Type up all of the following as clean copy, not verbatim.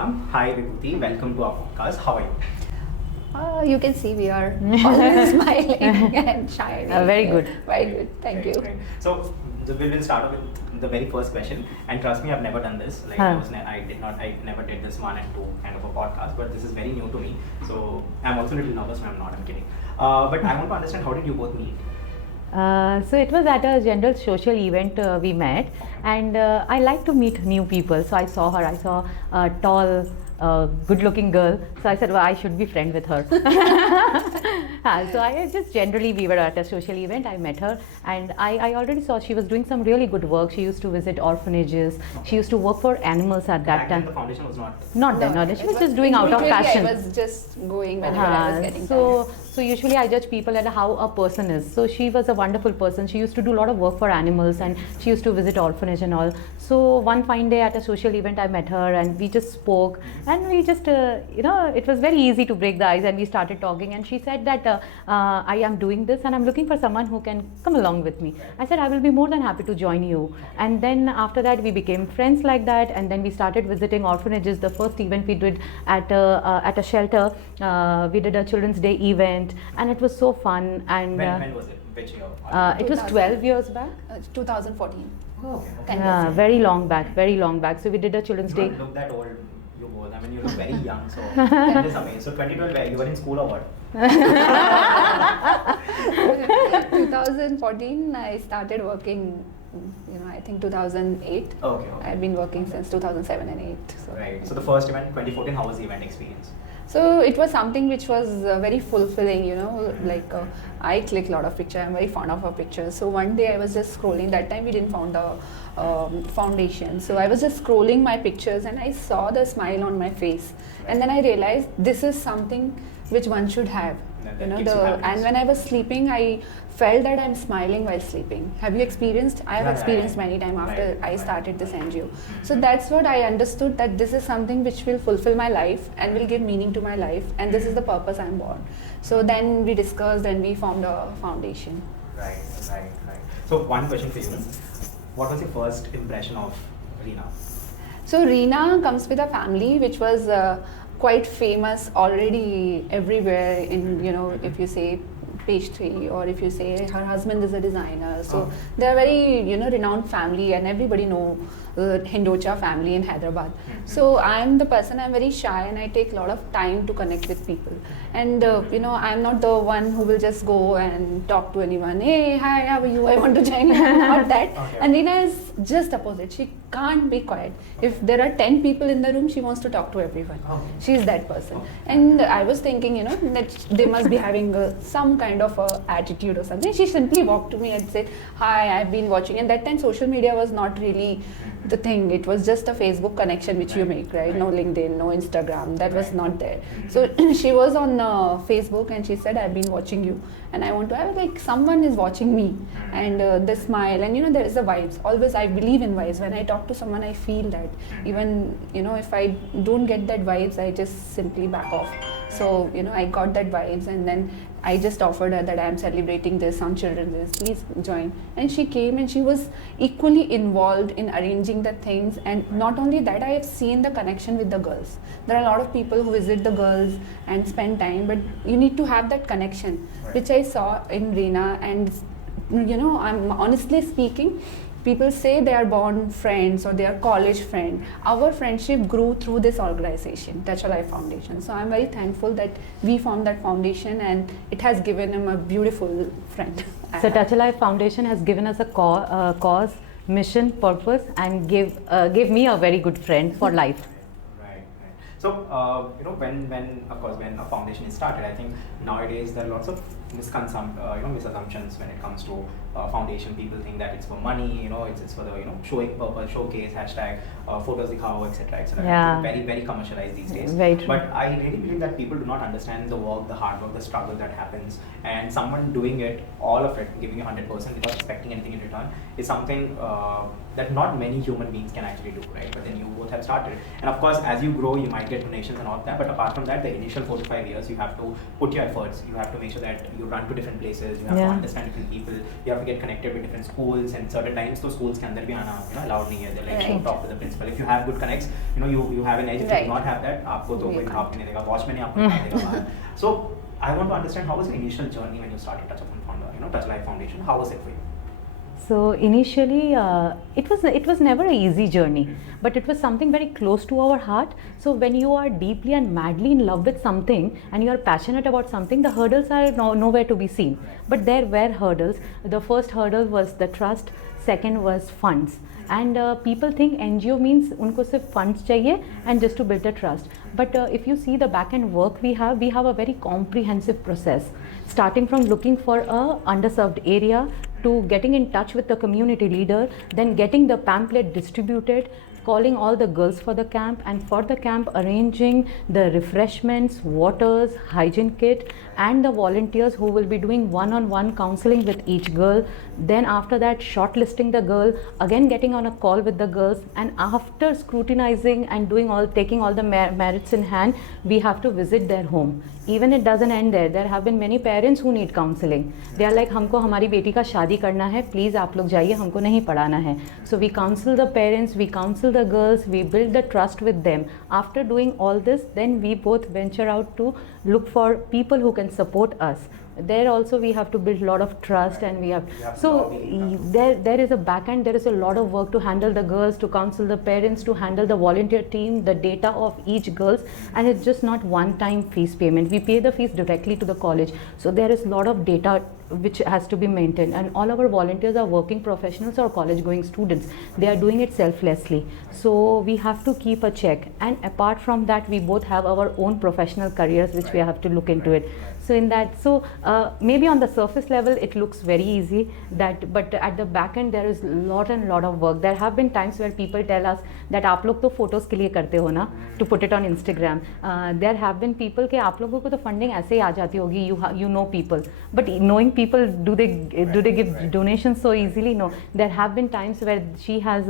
Rina. Hi Vibhuti, welcome to our podcast. How are you? You can see we are always smiling and shining. Very good. Very good. Thank you. Great. So we will start off with the very first question. And trust me, I've never done this. Like Huh. I never did this 1 and 2 kind of a podcast. But this is very new to me. So I'm also a little nervous when I'm not. I'm kidding. But I want to understand, how did you both meet? So it was at a general social event we met, and I like to meet new people. So I saw her. I saw a tall, good-looking girl. So I said, well, I should be friend with her. So I just generally, we were at a social event. I met her, and I already saw she was doing some really good work. She used to visit orphanages. She used to work for animals at that Back then time. the foundation was not. Not then. She was just doing out of Literally, passion. I was just going whenever I was getting So usually I judge people at how a person is. So she was a wonderful person. She used to do a lot of work for animals, and she used to visit orphanage and all. So one fine day at a social event, I met her, and we just spoke, and we just it was very easy to break the ice, and we started talking. And she said that I am doing this, and I'm looking for someone who can come along with me. I said I will be more than happy to join you. And then after that we became friends like that, and then we started visiting orphanages. The first event we did at a shelter, we did a Children's Day event, and it was so fun. And When was it? Which year? it was 12 years back. 2014. Oh, okay. 10 years. Very long back. So we did a Children's You Day. don't look that old, you both. I mean, you look very young, so that is amazing. So 2012, you were in school or what? 2014, I started working. I think 2008. Okay. I've been working since 2007 and 8. So. Right. So the first event, 2014, how was the event experience? So it was something which was very fulfilling, I click a lot of pictures, I'm very fond of our pictures. So one day I was just scrolling, that time we didn't found the foundation. So I was just scrolling my pictures and I saw the smile on my face. And then I realized this is something which one should have. That keeps you happy. And when I was sleeping, I felt that I'm smiling while sleeping. Have you experienced? I have experienced many times after I started this NGO. So that's what I understood, that this is something which will fulfill my life and will give meaning to my life, and this is the purpose I'm born. So then we discussed and we formed a foundation. Right. So one question for you. What was your first impression of Rina? So Rina comes with a family which was quite famous already everywhere in, if you say page 3, or if you say her husband is a designer. So they're very, renowned family, and everybody know Hindocha family in Hyderabad. So I'm the person, I'm very shy and I take a lot of time to connect with people. And I'm not the one who will just go and talk to anyone. Hey, hi, how are you? I want to join you. Not that. Okay. And Rina is just opposite. She can't be quiet. If there are 10 people in the room, she wants to talk to everyone. Okay. She's that person. And I was thinking, that they must be having some kind of attitude or something. She simply walked to me and said, hi, I've been watching. And that time social media was not really the thing. It was just a Facebook connection which you make, right? No LinkedIn, no Instagram. That was not there. So she was on Facebook and she said, I've been watching you. And I want to have, like, someone is watching me. And the smile, and there is the vibes. Always I believe in vibes. When I talk to someone, I feel that. Even, if I don't get that vibes, I just simply back off. So, I got that vibes, and then I just offered her that I'm celebrating this on Children's Day, please join. And she came and she was equally involved in arranging the things. And not only that, I have seen the connection with the girls. There are a lot of people who visit the girls and spend time, but you need to have that connection, which I saw in Rina. And, I'm honestly speaking, people say they are born friends or they are college friends. Our friendship grew through this organization, Touch a Life Foundation. So I'm very thankful that we formed that foundation, and it has given him a beautiful friend. So Touch a Life Foundation has given us a cause, mission, purpose, and gave me a very good friend for life. Right. So when a foundation is started, I think nowadays there are lots of misassumptions when it comes to foundation. People think that it's for money, it's for the showing purpose, showcase, hashtag, photos dikhao, etc. Yeah. It's very, very commercialized these days. Very true. But I really believe that people do not understand the work, the hard work, the struggle that happens, and someone doing it, all of it, giving you 100% without expecting anything in return, is something that not many human beings can actually do, right? But then you both have started. And of course, as you grow, you might get donations and all that. But apart from that, the initial 4 to 5 years, you have to put your efforts. You have to make sure that you run to different places. You have to understand different people. You have to get connected with different schools. And certain times, those schools can be allowed nahi hai. They're like, don't talk to the principal. If you have good connects, you have an edge. If you do not have that, aapko to koi khap nahi dega. Watchman hi aapko khap dega. So I want to understand, how was your initial journey when you started Touch Life Foundation? How was it for you? So initially, it was never an easy journey, but it was something very close to our heart. So when you are deeply and madly in love with something and you are passionate about something, the hurdles are nowhere to be seen. But there were hurdles. The first hurdle was the trust. Second was funds. And people think NGO means unko sirf funds chahiye and just to build the trust. But if you see the back end work we have a very comprehensive process, starting from looking for a underserved area to getting in touch with the community leader, then getting the pamphlet distributed, calling all the girls for the camp, and for the camp arranging the refreshments, waters, hygiene kit, and the volunteers who will be doing one-on-one counseling with each girl. Then after that, shortlisting the girl, again getting on a call with the girls, and after scrutinizing and taking all the merits in hand, we have to visit their home. Even it doesn't end there. There have been many parents who need counseling. They are like, हमको हमारी बेटी का शादी करना है, please आप लोग जाइए, हमको नहीं पढ़ाना है. So we counsel the parents, we counsel the girls, we build the trust with them. After doing all this, then we both venture out to look for people who can support us. There also we have to build a lot of trust, and we have there is a back end, there is a lot of work to handle the girls, to counsel the parents, to handle the volunteer team, the data of each girls, and it's just not one time fees payment. We pay the fees directly to the college, so there is a lot of data which has to be maintained, and all our volunteers are working professionals or college going students. They are doing it selflessly, so we have to keep a check. And apart from that, we both have our own professional careers which we have to look into it. So in that, maybe on the surface level it looks very easy, but at the back end there is lot of work. There have been times where people tell us that आप लोग तो photos के लिए करते हो ना, to put it on Instagram. There have been people कि आप लोगों को तो funding ऐसे ही आ जाती होगी, you know people, but knowing people, do they give donations so easily? No. There have been times where she has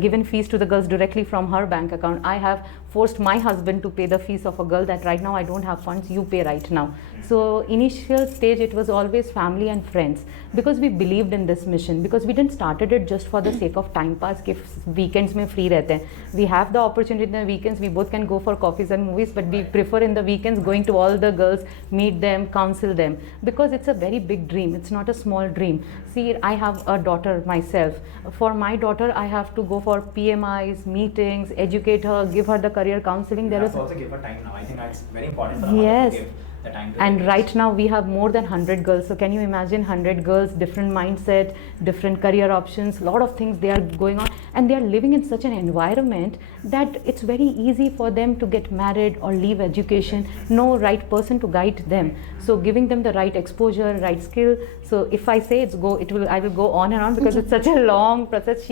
given fees to the girls directly from her bank account. I have forced my husband to pay the fees of a girl that right now I don't have funds, you pay right now. So initial stage it was always family and friends, because we believed in this mission, because we didn't started it just for the sake of time pass कि weekends में free रहते हैं. We have the opportunity in the weekends, we both can go for coffees and movies, but we prefer in the weekends going to all the girls, meet them, counsel them, because it's a very big dream. It's not a small dream. See, I have a daughter myself. For my daughter, I have to go for PMIs, meetings, educate her, give her the career counseling. There is also give her time now. I think that's very important for her to give the time to and right now we have more than 100 girls. So can you imagine 100 girls, different mindset, different career options, lot of things they are going on, and they are living in such an environment that it's very easy for them to get married or leave education. No right person to guide them. So giving them the right exposure, right skill. So if I say I will go on and on because it's such a long process.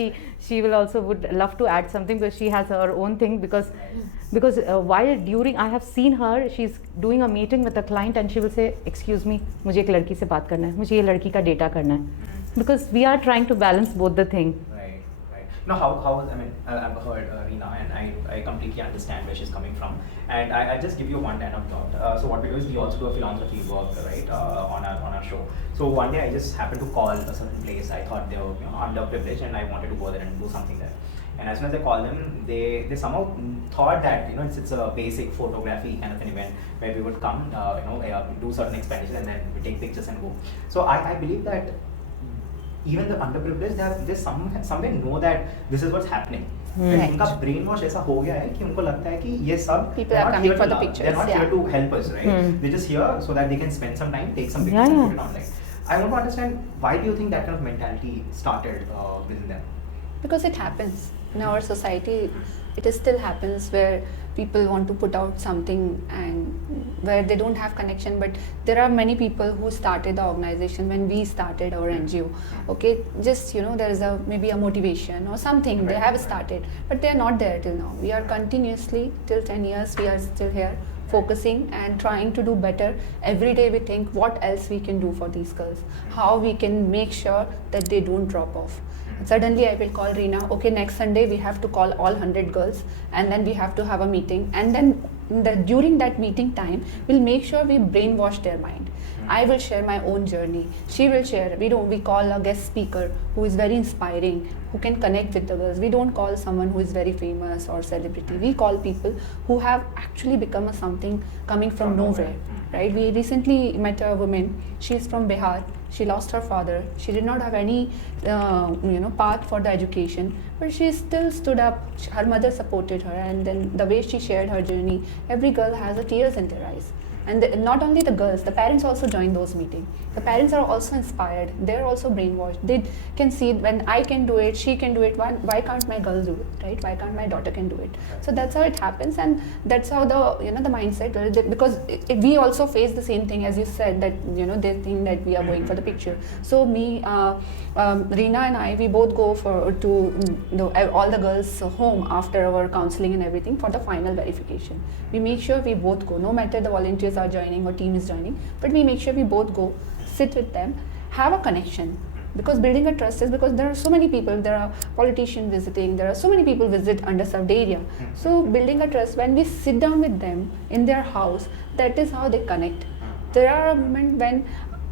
She will also would love to add something because she has her own thing, because while during I have seen her, she's doing a meeting with a client and she will say, excuse me, मुझे एक लड़की से बात करना है, मुझे ये लड़की का data करना है, because we are trying to balance both the thing. Right. Now how I mean, I've heard Rina, and I completely understand where she's coming from, and I'll just give you one anecdote. So what we do is we also do a philanthropy work, right, on our show. So one day I just happened to call a certain place. I thought they were underprivileged and I wanted to go there and do something there. And as soon as I called them, they somehow thought that it's a basic photography kind of an event where we would come, do certain expenditures and then we take pictures and go. So I believe that even the underprivileged, they somewhere know that this is what's happening. उनका brain wash ऐसा हो गया है कि उनको लगता है कि ये सब people are coming for the pictures. They're not here to help us, right? They're just here so that they can spend some time, take some pictures and put it online. I want to understand, why do you think that kind of mentality started within them? Because it happens in our society. It still happens where people want to put out something and where they don't have connection, but there are many people who started the organization when we started our NGO. Okay, just there is maybe a motivation or something, they have started, but they are not there till now. We are continuously till 10 years we are still here, focusing and trying to do better. Every day we think what else we can do for these girls, how we can make sure that they don't drop off. Suddenly I will call Rina, okay, next Sunday we have to call all 100 girls, and then we have to have a meeting, and then during that meeting time we'll make sure we brainwash their mind. I will share my own journey, she will share. We call a guest speaker who is very inspiring, who can connect with the girls. We don't call someone who is very famous or celebrity. We call people who have actually become a something coming from nowhere, right? We recently met a woman, she is from Bihar. She lost her father. She did not have any path for the education, but she still stood up. Her mother supported her, and then the way she shared her journey, every girl has a tears in their eyes. And not only the girls, the parents also join those meetings. The parents are also inspired. They're also brainwashed. They can see, when I can do it, she can do it. Why can't my girl do it, right? Why can't my daughter can do it? So that's how it happens, and that's how the mindset. Because we also face the same thing, as you said, that they think that we are going for the picture. So me, Rina and I, we both go to all the girls' home after our counseling and everything for the final verification. We make sure we both go, no matter the volunteers are joining or team is joining, but we make sure we both go, sit with them, have a connection. Because building a trust is, because there are so many people, there are politicians visiting, there are so many people visit underserved area. So building a trust, when we sit down with them in their house, that is how they connect. There are moments when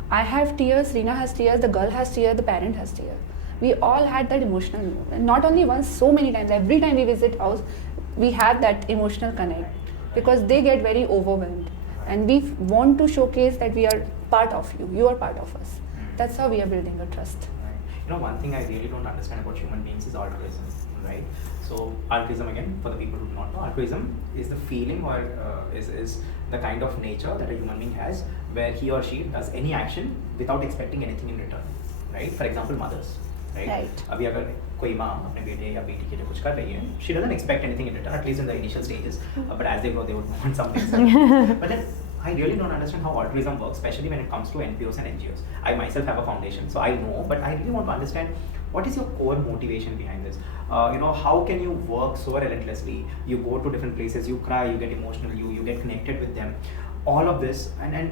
I have tears, Rina has tears, the girl has tears, the parent has tears. We all had that emotional moment. Not only once, so many times. Every time we visit house, we have that emotional connect, because they get very overwhelmed. And we want to showcase that we are part of you, you are part of us. That's how we are building a trust. One thing I really don't understand about human beings is altruism, right? So altruism, again, for the people who do not know, altruism is the feeling, or is the kind of nature that a human being has, where he or she does any action without expecting anything in return, right? For example, mothers, right? अभी अगर कोई माँ अपने बेटे या बेटी के लिए कुछ कर रही है, she doesn't expect anything in return, at least in the initial stages. But as they grow, they would want something. But then I really don't understand how altruism works, especially when it comes to NPOs and NGOs. I myself have a foundation, so I know, but I really want to understand, what is your core motivation behind this? How can you work so relentlessly? You go to different places, you cry, you get emotional, you get connected with them. All of this, and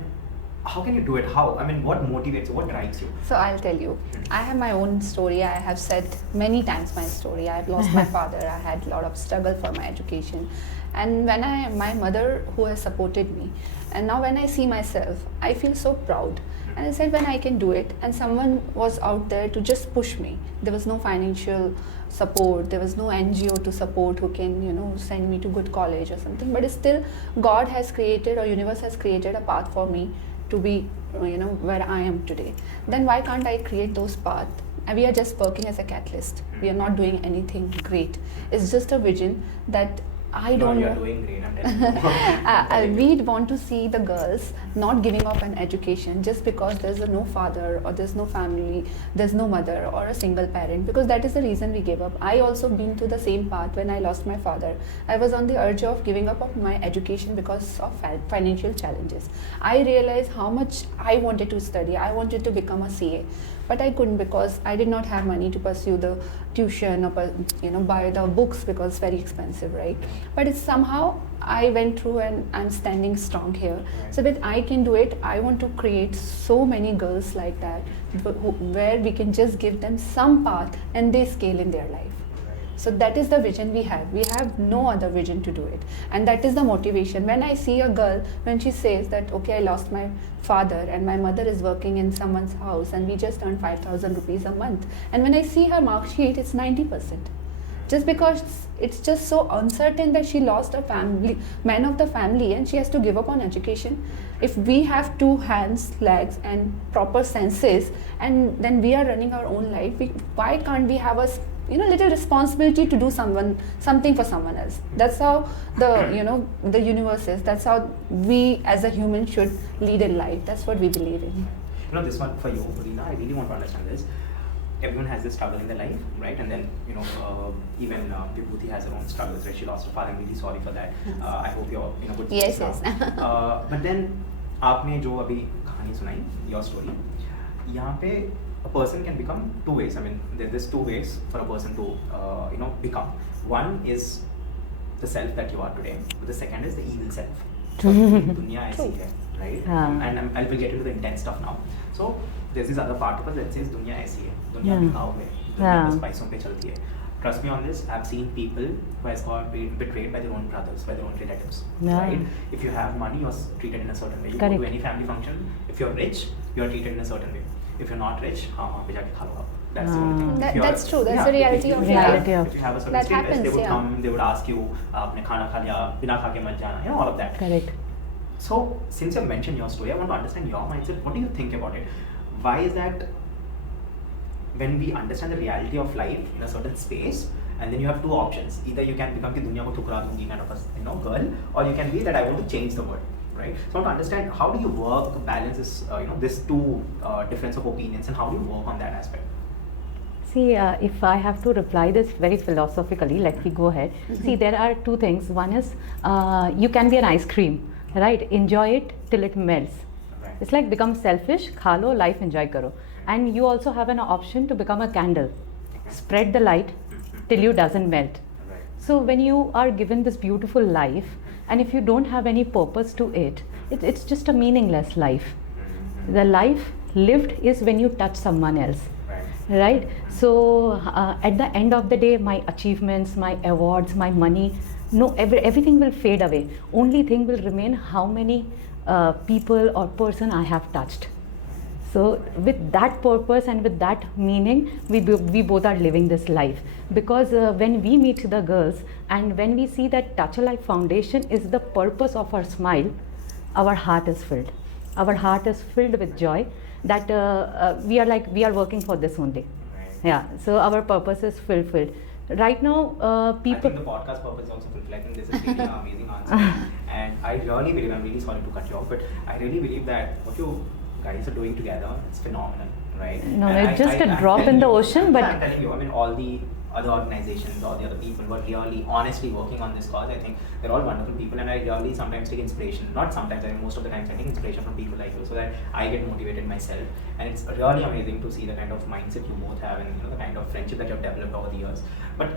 how can you do it? How? I mean, what motivates you? What drives you? So I'll tell you. I have my own story. I have said many times my story. I've lost my father. I had a lot of struggle for my education. And when my mother, who has supported me, and now when I see myself, I feel so proud. And I said, when I can do it, and someone was out there to just push me. There was no financial support, there was no NGO to support who can, send me to good college or something. But still, God has created, or universe has created a path for me to be, where I am today. Then why can't I create those paths? And we are just working as a catalyst. We are not doing anything great. It's just a vision that I don't know. You're doing great. I'm telling you. We want to see the girls not giving up an education just because there's no father, or there's no family, there's no mother or a single parent, because that is the reason we gave up. I also been to the same path when I lost my father. I was on the urge of giving up on my education because of financial challenges. I realized how much I wanted to study. I wanted to become a CA. But I couldn't, because I did not have money to pursue the tuition or buy the books, because it's very expensive, right? But it's somehow I went through, and I'm standing strong here. Right. So that I can do it, I want to create so many girls like that, where we can just give them some path and they scale in their life. So that is the vision we have. We have no other vision to do it. And that is the motivation. When I see a girl, when she says that, okay, I lost my father and my mother is working in someone's house and we just earn 5,000 rupees a month. And when I see her mark sheet, it's 90%. Just because it's just so uncertain that she lost a family, man of the family, and she has to give up on education. If we have 2 hands, legs and proper senses, and then we are running our own life, why can't we have a little responsibility to do something for someone else? That's how the universe is. That's how we as a human should lead in life. That's what we believe in. This one for you, Rina, I really want to understand this. Everyone has this struggle in their life, right? And then, even Vibhuti has her own struggles, right? She lost her father. I'm really sorry for that. I hope you're in a good place now. Yes. But then, आपने जो अभी कहानी सुनाई, your story, यहाँ पे a person can become 2 ways. I mean, there's 2 ways for a person to, become. One is the self that you are today. But the second is the evil self. So, दुनिया ऐसी है, right? And I will get into the intense stuff now. So, there's this other part of us that says दुनिया ऐसी है, दुनिया बिकाऊ है, दुनिया बस पैसों पे चलती है. Trust me on this, I've seen people who has got betrayed by their own brothers, by their own relatives. Right? If you have money, you're treated in a certain way. You go to any family function, if you're rich, you're treated in a certain way. If you're not rich, पे जाके खा लो आप. That's the only thing. That's true. That's the reality of reality. If you have a certain status, they would come, they would ask you, आपने खाना खा लिया, बिना खा के मत जाना, you know, all of that. Correct. So, since you mentioned your story, I want to understand your mindset. What do you think about it? Why is that when we understand the reality of life in a certain space, and then you have two options. Either you can become the dunya ko thukra dungi kind of a girl, or you can be that I want to change the world, right? So I want to understand how do you work to balance this, this two difference of opinions, and how do you work on that aspect? See, if I have to reply this very philosophically, let me go ahead. See, there are two things. One is you can be an ice cream, right? Enjoy it till it melts. Right. It's like become selfish, kha lo, life enjoy karo. And you also have an option to become a candle. Spread the light till you doesn't melt. Right. So when you are given this beautiful life, and if you don't have any purpose to it, it's just a meaningless life. The life lived is when you touch someone else. Right? So at the end of the day, my achievements, my awards, my money, everything will fade away. Only thing will remain how many people or person I have touched. So with that purpose and with that meaning, we both are living this life. Because when we meet the girls and when we see that Touch a Life Foundation is the purpose of our smile, our heart is filled. Our heart is filled with joy that we are working for this only. Right. Yeah, so our purpose is fulfilled. Right now, people... I think the podcast purpose is also fulfilled. I think this is really an amazing answer. And I really believe, I'm really sorry to cut you off, but I really believe that what you guys are doing together, it's phenomenal, right? No, and it's just a drop in the ocean, but... I'm telling you, I mean, all the other organizations, all the other people who are really honestly working on this cause, I think they're all wonderful people, and I really sometimes take inspiration, not sometimes, I mean most of the times I take inspiration from people like you, so that I get motivated myself, and it's really amazing to see the kind of mindset you both have, and the kind of friendship that you have developed over the years. But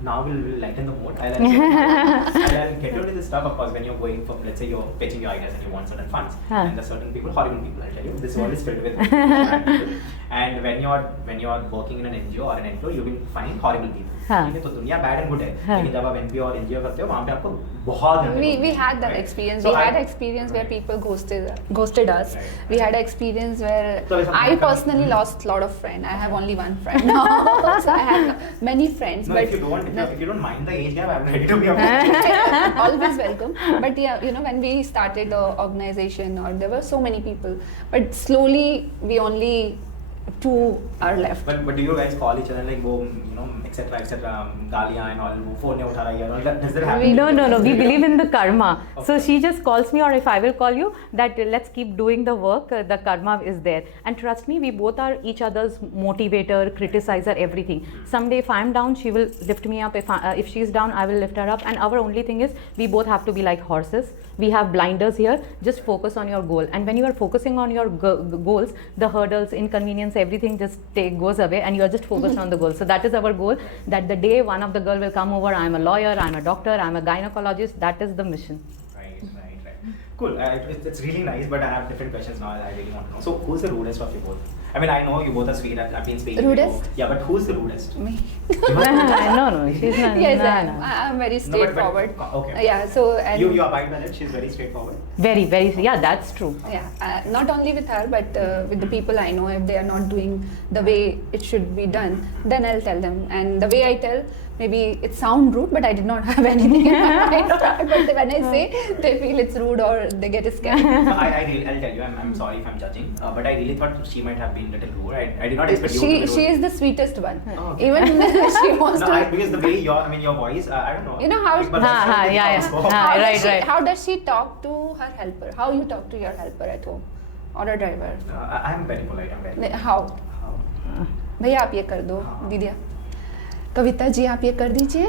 now we'll lighten the mood. I'll get into this stuff, of course, when you're going for, let's say you're pitching your ideas and you want certain funds, and there's certain people, horrible people, I'll tell you, this world is filled with people. And when you're working in an NGO or an NGO, you will find horrible people. ठीक है, तो दुनिया bad and good है, लेकिन जब आप NPO और NGO करते हो, वहाँ पे आपको बहुत we had that experience. We had an experience where people ghosted us. We had an experience where I personally lost a lot of friends. I have only one friend now, so I have many friends. No, but if you don't mind the age gap, I'm ready to be a friend. Always welcome. But yeah, when we started the organization, or there were so many people, but slowly we only two are left. But do you guys call each other like वो etc गालियाँ and all वो phone नहीं उठा रहा है, does that happen? No, we believe in the karma. Okay. So she just calls me, or if I will call you, that let's keep doing the work, the karma is there. And trust me, we both are each other's motivator, criticizer, everything. Someday if I'm down, she will lift me up. If she's down, I will lift her up. And our only thing is, we both have to be like horses. We have blinders here, just focus on your goal. And when you are focusing on your goals, the hurdles, inconvenience, everything just goes away, and you are just focused on the goal. So that is our goal, that the day one of the girl will come over, I'm a lawyer, I'm a doctor, I'm a gynecologist, that is the mission. Right. Cool. It's really nice, but I have different questions now. I really want to know. So, who's the rudest of you both? I mean, I know you both are sweet. I've been speaking. Rudest? Yeah, but who's the rudest? Me. No, she's not. Yes, no. I'm very straightforward. Okay. Yeah, so and you abide by that. She's very straightforward. Very, yeah, that's true. Yeah, not only with her, but with the people I know, if they are not doing the way it should be done, then I'll tell them. And the way I tell, maybe it sounds rude, but I did not have anything in my mind. But when I say, they feel it's rude or they get scared. No, I'll tell you, I'm sorry if I'm judging, but I really thought she might have been a little rude. I did not expect you to be rude. She is the sweetest one. Oh, okay. Even she wants to. Because the way your voice, I don't know. You know how? Right. How does she talk to her helper? How you talk to your helper at home or a driver? I'm very polite. How? भैया आप ये कर दो, दीदिया कविता जी आप ये कर दीजिए,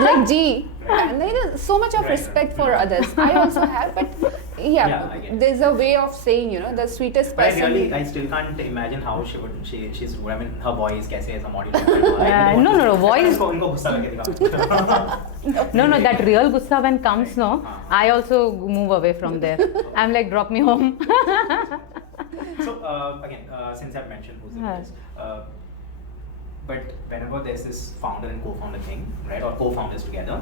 like ji, and so much of respect for others. I also have, but there's a way of saying, the sweetest person. I still can't imagine how she's rude. I mean, her voice कैसे ऐसा modulated. No, voice. उनको गुस्सा करके दिखा. No, that real gussa when comes, I also move away from there. I'm like, drop me home. So again, since I've mentioned who's the rudest, but whenever there's this founder and co-founder thing, right, or co-founders together,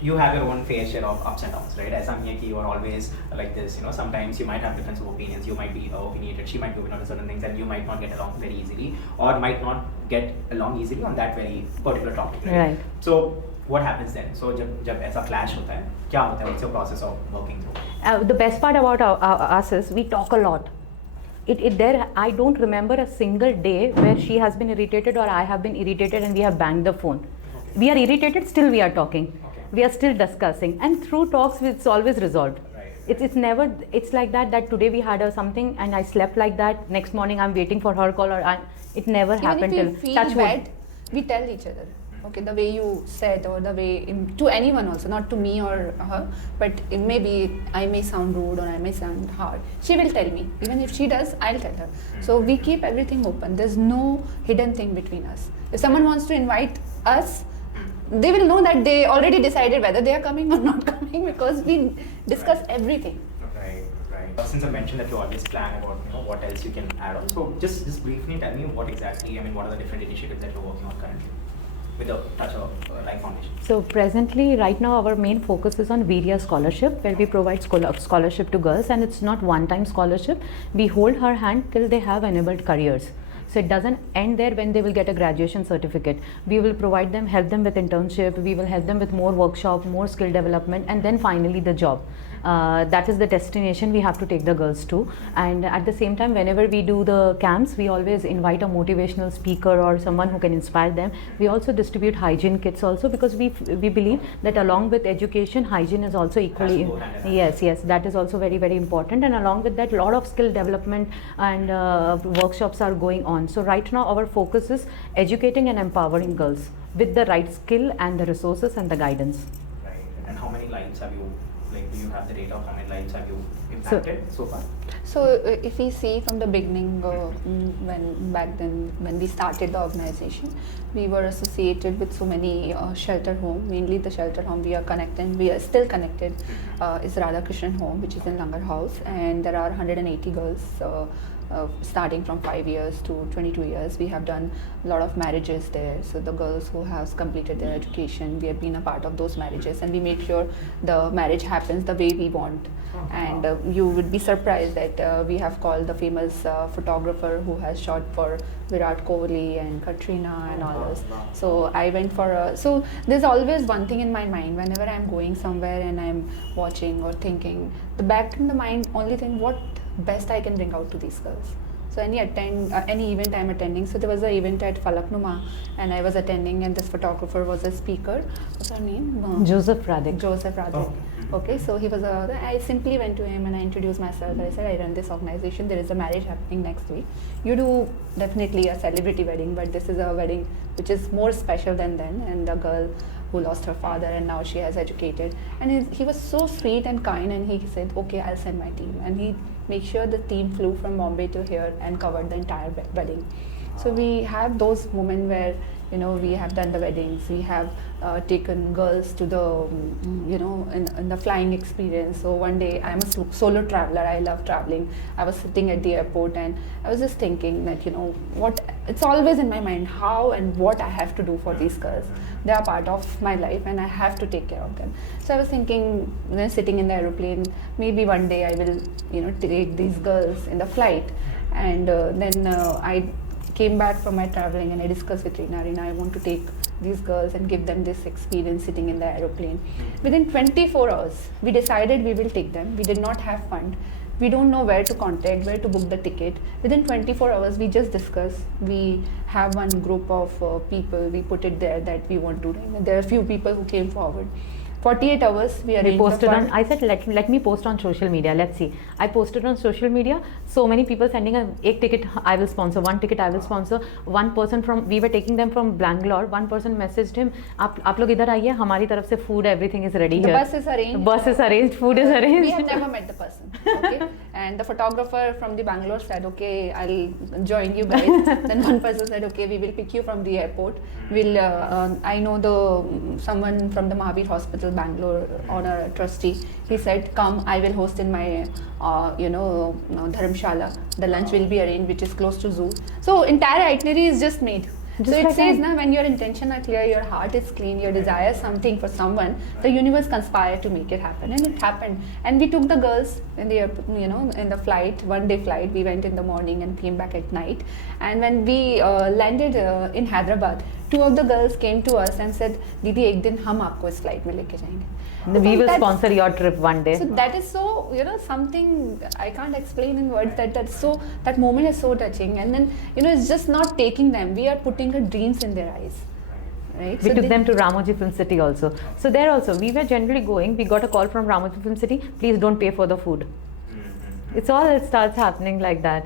you have your own fair share of ups and downs, right? As I'm here, you are always like this, sometimes you might have difference of opinions, you might be opinionated, she might be opinionated on certain things, and you might not get along very easily, or might not get along easily on that very particular topic, right? So what happens then? So जब ऐसा clash होता है, क्या होता है? What's your process of working through? The best part about us is we talk a lot. I don't remember a single day where she has been irritated or I have been irritated and we have banged the phone. Okay. We are irritated, still we are talking. Okay. We are still discussing, and through talks it's always resolved. Right. It's never, it's like that today we had something and I slept like that, next morning I'm waiting for her call, it never happened till touch wood. Even if we feel bad, we tell each other. Okay, the way you said, or the way to anyone also, not to me or her, but maybe I may sound rude or I may sound hard. She will tell me. Even if she does, I'll tell her. So we keep everything open. There's no hidden thing between us. If someone wants to invite us, they will know that they already decided whether they are coming or not coming, because we discuss everything. Right. Since I mentioned that you always plan about what else you can add on, so just briefly tell me what exactly, what are the different initiatives that you're working on currently with the Touch of Life Foundation? So presently, right now, our main focus is on Virya Scholarship, where we provide scholarship to girls, and it's not one-time scholarship. We hold her hand till they have enabled careers. So it doesn't end there when they will get a graduation certificate. We will provide them, help them with internship, we will help them with more workshop, more skill development, and then finally the job. That is the destination we have to take the girls to. And at the same time, whenever we do the camps, we always invite a motivational speaker or someone who can inspire them. We also distribute hygiene kits also, because we believe that along with education, hygiene is also equally, yes, that is also very, very important. And along with that, a lot of skill development and workshops are going on. So right now our focus is educating and empowering girls with the right skill and the resources and the guidance. Right. And how many lives have you, do you have the data of how many lives have you impacted so far? So if we see from the beginning, when we started the organization, we were associated with so many shelter home. Mainly the shelter home we are connected, we are still connected, is Radha Krishnan Home, which is in Langar House, and there are 180 girls starting from 5 years to 22 years. We have done a lot of marriages there. So the girls who have completed their education, we have been a part of those marriages, and we make sure the marriage happens the way we want. And you would be surprised that we have called the famous photographer who has shot for Virat Kohli and Katrina and all this. So I went for so there's always one thing in my mind whenever I'm going somewhere and I'm watching or thinking, the back in the mind, only thing, what best I can bring out to these girls. So any event I'm attending. So there was an event at Falaknuma and I was attending, and this photographer was a speaker. What's her name? Joseph Radek. Oh. Okay, so he was I simply went to him and I introduced myself. I said, I run this organization. There is a marriage happening next week. You do definitely a celebrity wedding, but this is a wedding which is more special than then. And the girl who lost her father and now she has educated. And he was so sweet and kind, and he said, okay, I'll send my team. And he made sure the team flew from Bombay to here and covered the entire wedding. So we have those moments where we have done the weddings, we have taken girls to the in the flying experience. So one day, I'm a solo traveler, I love traveling. I was sitting at the airport and I was just thinking that what, it's always in my mind how and what I have to do for these girls. They are part of my life and I have to take care of them. So I was thinking, sitting in the aeroplane, maybe one day I will take these girls in the flight. And then I came back from my traveling and I discussed with Rina, I want to take these girls and give them this experience sitting in the aeroplane. Within 24 hours, we decided we will take them. We did not have fund. We don't know where to contact, where to book the ticket. Within 24 hours, we just discussed. We have one group of people, we put it there that we want to. There are a few people who came forward. 48 hours we arranged. We posted on, I said let me post on social media, let's see. I posted on social media, so many people sending a ticket I will sponsor, one ticket I will sponsor. One person from, we were taking them from Bangalore, one person messaged him, आप लोग इधर आइए, हमारी तरफ से food, everything is ready here. The bus is arranged. Bus is arranged, food is arranged. We have never met the person, okay? And the photographer from the Bangalore said, okay, I'll join you guys. Then one person said, okay, we will pick you from the airport. We'll, I know someone from the Mahavir Hospital, Bangalore, on a trustee. He said, come, I will host in my Dharamshala. The lunch will be arranged, which is close to zoo. So entire itinerary is just made. So it says now, when your intention are clear, your heart is clean, you desire something for someone, the universe conspire to make it happen, and it happened. And we took the girls in the in the flight, 1-day flight. We went in the morning and came back at night. And when we landed in Hyderabad, 2 of the girls came to us and said, "Didi, ek din hum aapko is flight mein leke jayenge." We will sponsor your trip one day. So that is so, something I can't explain in words. That moment is so touching. And then, it's just not taking them. We are putting our dreams in their eyes. Right? We took them to Ramoji Film City also. So there also, we were generally going. We got a call from Ramoji Film City. Please don't pay for the food. It starts happening like that.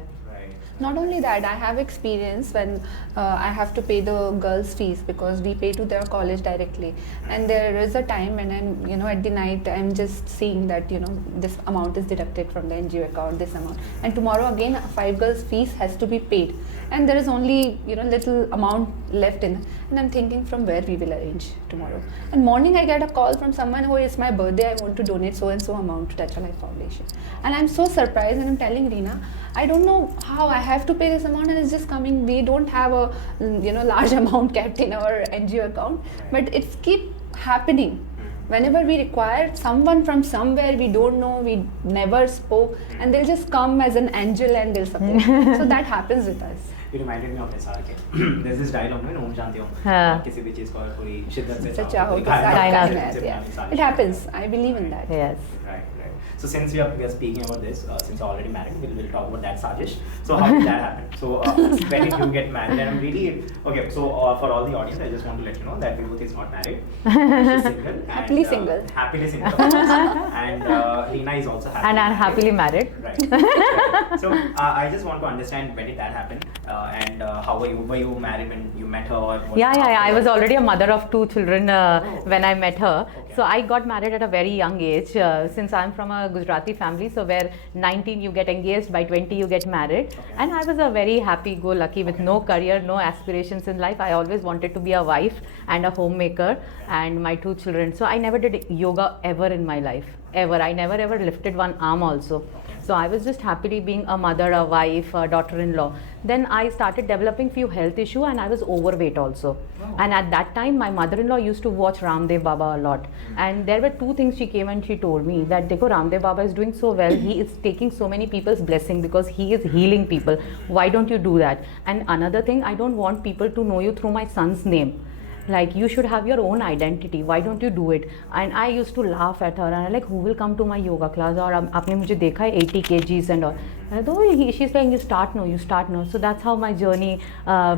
Not only that, I have experience when I have to pay the girls' fees, because we pay to their college directly. And there is a time when I'm, at the night, I'm just seeing that, this amount is deducted from the NGO account, this amount. And tomorrow again, 5 girls' fees has to be paid. And there is only, little amount left in. And I'm thinking, from where we will arrange tomorrow. And morning I get a call from someone, "Oh, it's my birthday, I want to donate so and so amount to Touch a Life Foundation." And I'm so surprised, and I'm telling Rina, I don't know how I have to pay this amount, and it's just coming. We don't have a large amount kept in our NGO account, but it's keep happening. Whenever we require someone from somewhere we don't know, we never spoke, and they'll just come as an angel and they'll support. So that happens with us. You reminded me of SRK. There's this dialogue, no, Om Shanti Om. किसी भी चीज़ को पूरी शिद्दत से चाहो तो साथ It happens. I believe in that. Yes. Right. So since we are speaking about this, since you're already married, we'll talk about that, Sajish. So how did that happen? So when did you get married? And I'm really okay. So for all the audience, I just want to let you know that Vibhuti is not married. She's single. Happily single. Happily single. And Rina is also happily. And I'm happily married. Right. So I just want to understand, when did that happen? And how were you? Were you married when you met her? Or Yeah. I was already a mother of 2 children when I met her. Okay. So I got married at a very young age. Since I'm from a Gujarati family, so where 19 you get engaged, by 20 you get married. Okay. And I was a very happy-go-lucky with no career, no aspirations in life. I always wanted to be a wife and a homemaker and my 2 children. So I never did yoga ever in my life. Ever. I never ever lifted one arm also. So I was just happily being a mother, a wife, a daughter-in-law. Then I started developing few health issues, and I was overweight also. Oh. And at that time, my mother-in-law used to watch Ramdev Baba a lot. And there were 2 things she came and she told me, that Dekho, Ramdev Baba is doing so well. He is taking so many people's blessing because he is healing people. Why don't you do that? And another thing, I don't want people to know you through my son's name. Like, you should have your own identity. Why don't you do it? And I used to laugh at her, and I'm like, who will come to my yoga class? Or aapne mujhe dekha hai 80 kgs and all. And she's saying, you start now. So that's how my journey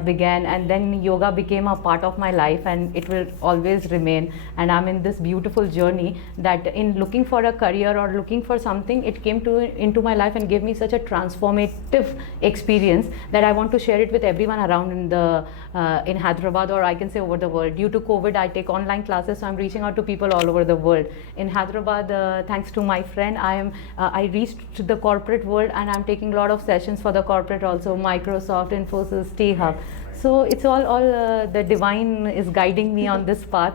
began. And then yoga became a part of my life, and it will always remain. And I'm in this beautiful journey that in looking for a career or looking for something, it came into my life and gave me such a transformative experience that I want to share it with everyone around in Hyderabad, or I can say over the world. Due to COVID, I take online classes, so I'm reaching out to people all over the world. In Hyderabad, thanks to my friend, I reached the corporate world, and I'm taking a lot of sessions for the corporate also, Microsoft, Infosys, T-Hub. So it's all the divine is guiding me on this path.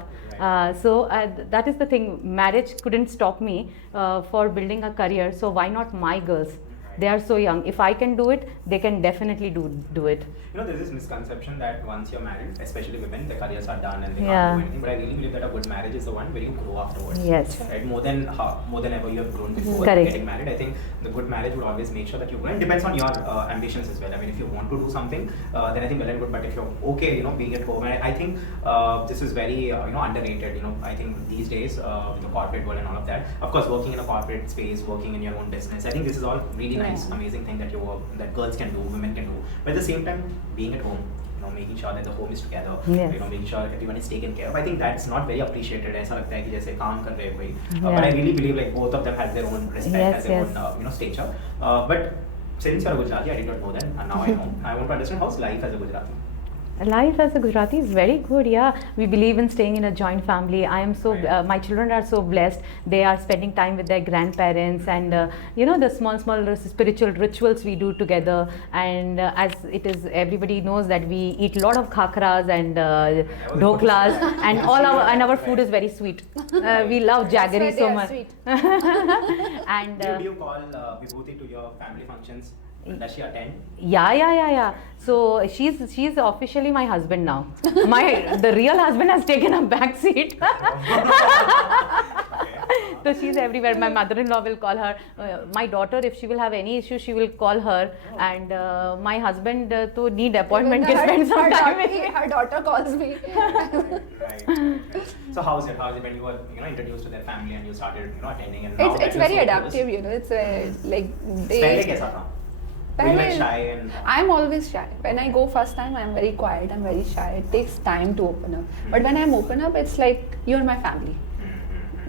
So that is the thing. Marriage couldn't stop me for building a career. So why not my girls? They are so young. If I can do it, they can definitely do it. There's this misconception that once you're married, especially women, their careers are done and they can't do anything. But I really believe that a good marriage is the one where you grow afterwards. Yes. Right? More than ever you have grown before Correct. getting married. I think the good marriage would always make sure that you grow. And it depends on your ambitions as well. I mean, if you want to do something, then I think well and good. But if you're okay, being at home, I think this is very underrated. I think these days with the corporate world and all of that. Of course, working in a corporate space, working in your own business. I think this is all really nice, amazing thing that girls can do, women can do. But at the same time, being at home, making sure that the home is together, making sure everyone is taken care of. I think that's not very appreciated. ऐसा लगता है कि जैसे काम कर रहे कोई. But I really believe like both of them has their own respect, has their own stature. But since you're a Gujarati, I did not know that, and now I know. I want to understand how's life as a Gujarati. Life as a Gujarati is very good. Yeah, we believe in staying in a joint family. I am so my children are so blessed. They are spending time with their grandparents, and the small spiritual rituals we do together. And as it is, everybody knows that we eat a lot of khakras and dhoklas, and our food is very sweet. We love jaggery so much. Sweet. And do you call Vibhuti to your family functions? Does she attend? Yeah. So she's officially my husband now. The real husband has taken a back seat. So she's everywhere. My mother-in-law will call her. My daughter, if she will have any issue, she will call her. And my husband to need appointment, can spend some time with me. Her daughter calls me. Right. So how is it when you were introduced to their family and you started attending? And now It's very adaptive, It's like पहले कैसा था? Were you like shy and? I'm always shy. When I go first time, I'm very quiet. I'm very shy. It takes time to open up. But when I'm open up, it's like you're my family.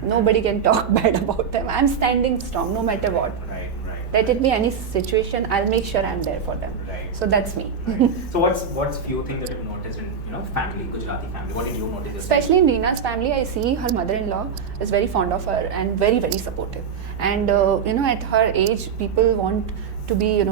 Nobody can talk bad about them. I'm standing strong, no matter what. Right. Let it be any situation, I'll make sure I'm there for them. Right. So that's me. Right. So what's few things that you've noticed in family, Gujarati family? What did you notice? Especially in Rina's family, I see her mother-in-law is very fond of her and very, very supportive. And at her age, people want to be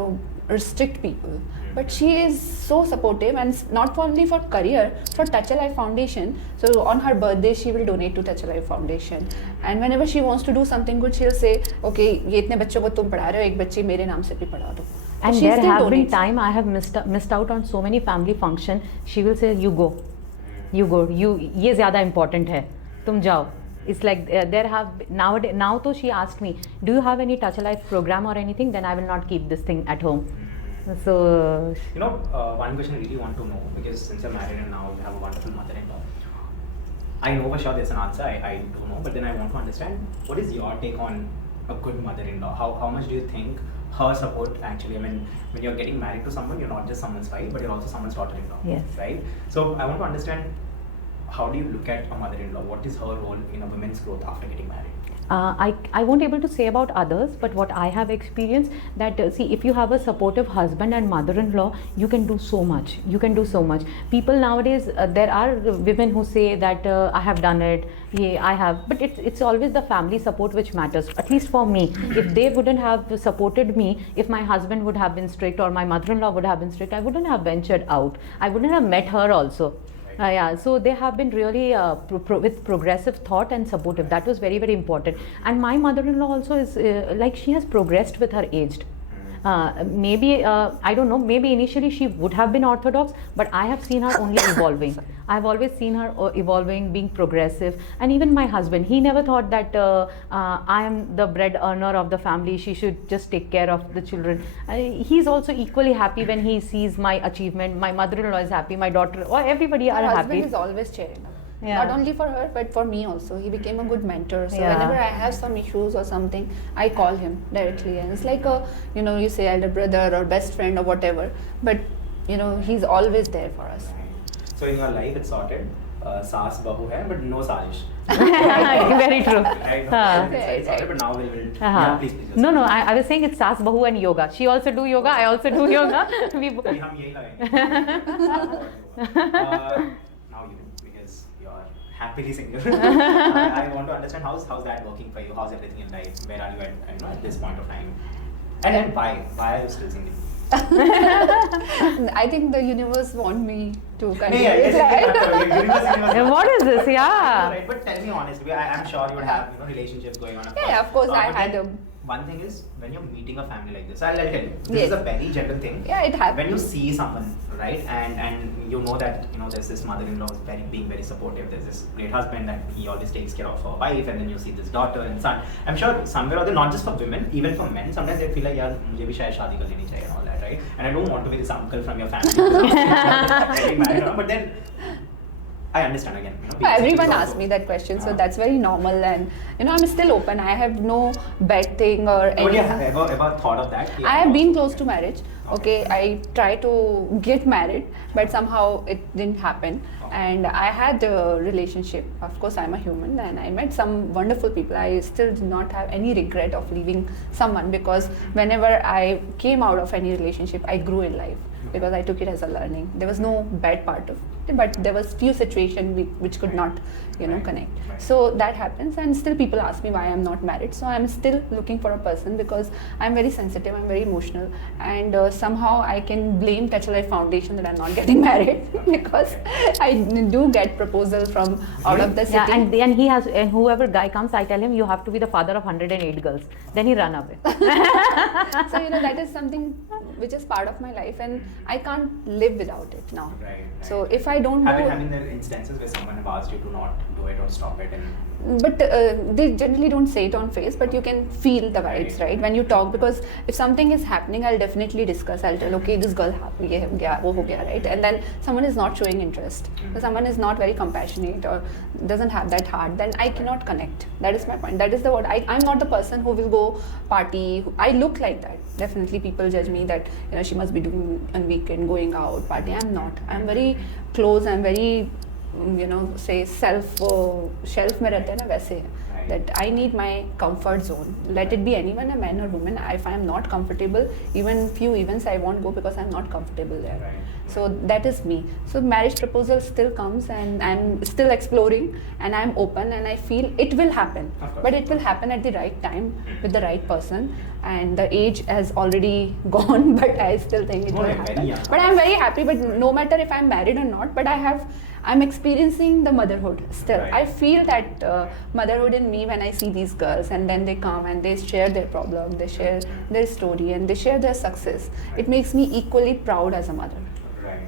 restrict people. But she is so supportive, and not only for career, for Touch a Life Foundation. So on her birthday, she will donate to Touch a Life Foundation. And whenever she wants to do something good, she'll say, okay, ये इतने बच्चों को तुम पढ़ा रहे हो, एक बच्ची मेरे नाम से भी पढ़ा दो. And there have been time I have missed out on so many family function. She will say, you go, ये ज़्यादा important है, तुम जाओ. It's like there have now though she asked me, do you have any Touch a Life program or anything? Then I will not keep this thing at home. So one question I really want to know, because since you're married and now you have a wonderful mother-in-law, I know for sure there's an answer, I don't know, but then I want to understand, what is your take on a good mother-in-law? How much do you think her support actually, when you're getting married to someone, you're not just someone's wife, but you're also someone's daughter-in-law, yes, right? So I want to understand, how do you look at a mother-in-law? What is her role in a woman's growth after getting married? I won't able to say about others, but what I have experienced that see, if you have a supportive husband and mother-in-law, you can do so much. People nowadays, there are women who say that I have done it, I have, but it's always the family support which matters. At least for me, if they wouldn't have supported me, if my husband would have been strict or my mother-in-law would have been strict, I wouldn't have ventured out. I wouldn't have met her also. So they have been really with progressive thought and supportive. That was very, very important. And my mother-in-law also is like, she has progressed with her age. Maybe I don't know, maybe initially she would have been orthodox, but I have seen her only evolving. I've always seen her evolving, being progressive. And even my husband, he never thought that I am the bread earner of the family, she should just take care of the children. He's also equally happy when he sees my achievement. My mother-in-law is happy, my daughter, or everybody are happy. Her husband is always cheering up. Yeah. Not only for her, but for me also. He became a good mentor. So Yeah. whenever I have some issues or something, I call him directly. And it's like a, you say elder brother or best friend or whatever. But, he's always there for us. So in your life, it's sorted. Saas bahu hai, but no sajish. Very true. Right? It's sorted, but now we'll yeah, please. No, I was saying it's Saas Bahu and yoga. She also do yoga, I also do yoga. हम यही लगाएंगे. Now you, because you're happily single. I want to understand how's that working for you? How's everything in life? Where are you at this point of time? And then why are you still single? I think the universe want me to continue. What is this? Yeah. Right, but tell me honestly, I'm sure you would have relationships going on. Yeah, of course, I had a... One thing is, when you're meeting a family like this, I'll tell you, this Yes. is a very general thing. Yeah, it happens. When you see someone, right, and you know that there's this mother-in-law who's being very supportive, there's this great husband that he always takes care of her wife, and then you see this daughter and son. I'm sure somewhere or other, not just for women, even for men, sometimes they feel like, yaar, mujhe bhi shayad shaadi kar leni chahiye and all that, right? And I don't want to be this uncle from your family, getting married, but then I understand again. Everyone asks me that question, so that's very normal, and I'm still open. I have no bad thing or anything. Would you have ever thought of that? I have been close to marriage. Okay, I tried to get married, but somehow it didn't happen. And I had a relationship. Of course, I'm a human, and I met some wonderful people. I still do not have any regret of leaving someone, because whenever I came out of any relationship, I grew in life, because I took it as a learning. There was no bad part of it, but there was few situations which could not, connect. So that happens, and still people ask me why I'm not married. So I'm still looking for a person, because I'm very sensitive, I'm very emotional, and somehow I can blame Touch a Life Foundation that I'm not getting married, because I do get proposal from out of the city. Yeah, and he has, and whoever guy comes, I tell him you have to be the father of 108 girls. Then he run away. So that is something which is part of my life, and I can't live without it now. Right. So if I don't know, there are instances where someone have asked you to not do it or stop it, but they generally don't say it on face, but you can feel the vibes, right? When you talk, because if something is happening, I'll definitely discuss. I'll tell, okay, this girl ye ho gaya, wo ho gaya, right? And then someone is not showing interest, someone is not very compassionate or doesn't have that heart, then I cannot connect. That is my point. That is the word. I'm not the person who will go party. I look like that. Definitely people judge me that she must be doing on weekend, going out, party. I'm not. I'm very close. I'm very say shelf में रहते हैं ना वैसे है, that I need my comfort zone. Let it be anyone, a man or woman. If I am not comfortable, even few events I won't go because I'm not comfortable there. So that is me. So marriage proposal still comes, and I'm still exploring, and I'm open, and I feel it will happen. But it will happen at the right time with the right person. And the age has already gone, but I still think it will happen. But I'm very happy. But no matter if I'm married or not, but I'm experiencing the motherhood still. I feel that motherhood in me when I see these girls, and then they come and they share their problem, they share their story, and they share their success. It makes me equally proud as a mother. Right.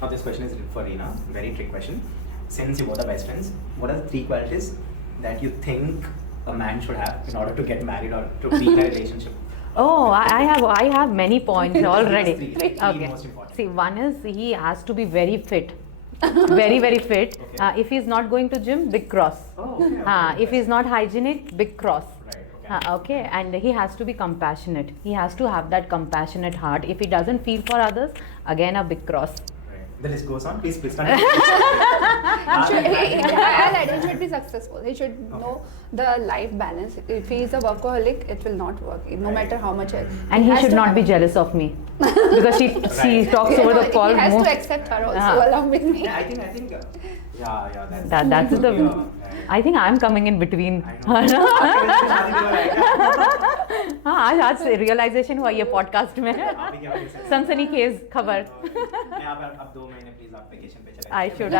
Now this question is for Rina, very trick question. Since you both are best friends, what are the 3 qualities that you think a man should have in order to get married or to be in a relationship? Oh, I have many points already. Three Okay. most important. See, one is he has to be very fit. Very, very fit. Okay. If he's not going to gym, big cross. Oh, okay. If he's not hygienic, big cross. Right. Okay, and he has to be compassionate. He has to have that compassionate heart. If he doesn't feel for others, again a big cross. The list goes on. Please continue. I'll add, he should be successful. He should know the life balance. If he is a workaholic, it will not work, no matter how much. And he should not be jealous of me because she talks over the call. He has to accept her also along with me. Yeah, I think. That's the. I think I'm coming in between. आज से realization हुआ ये podcast में. सनसनी case खबर. अब 2 महीने please आप vacation पे चले. I should.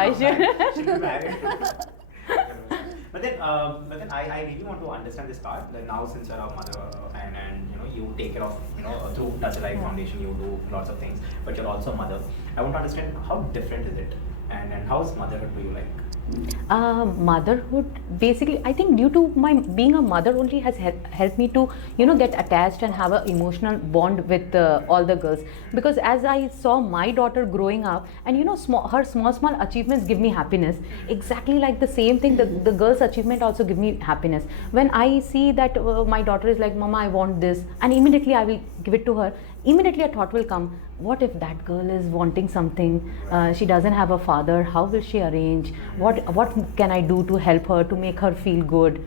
But then I really want to understand this part. That now since you're a mother and you take care of through Touch Life Foundation you do lots of things, but you're also a mother. I want to understand how different is it, and how's motherhood to you like? Motherhood, basically, I think due to my being a mother only has helped me to get attached and have an emotional bond with all the girls, because as I saw my daughter growing up, and her small achievements give me happiness, exactly like the same thing the girls' achievement also give me happiness. When I see that my daughter is like, Mama, I want this, and immediately I will give it to her, immediately a thought will come, what if that girl is wanting something, she doesn't have a father, how will she arrange, what can I do to help her, to make her feel good,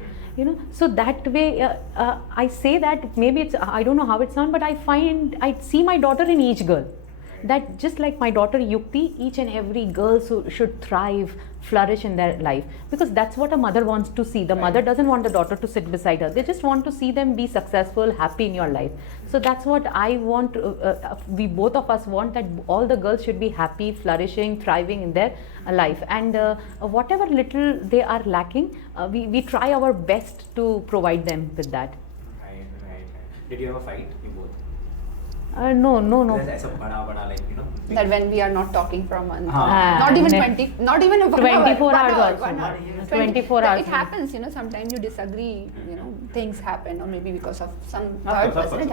so that way I say that maybe it's, I don't know how it sounds, but I see my daughter in each girl, that just like my daughter Yukti, each and every girl should thrive, flourish in their life, because that's what a mother wants to see. The mother doesn't want the daughter to sit beside her, they just want to see them be successful, happy in your life. So that's what I want, we both of us want, that all the girls should be happy, flourishing, thriving in their life, and whatever little they are lacking, we try our best to provide them with that. Right. Did you ever fight, you both? No. That when we are not talking for a month, not even 20, not even a 24 hours hour, also. 1 hour. 24 hours. It happens, sometimes you disagree, things happen, or maybe because of some third person.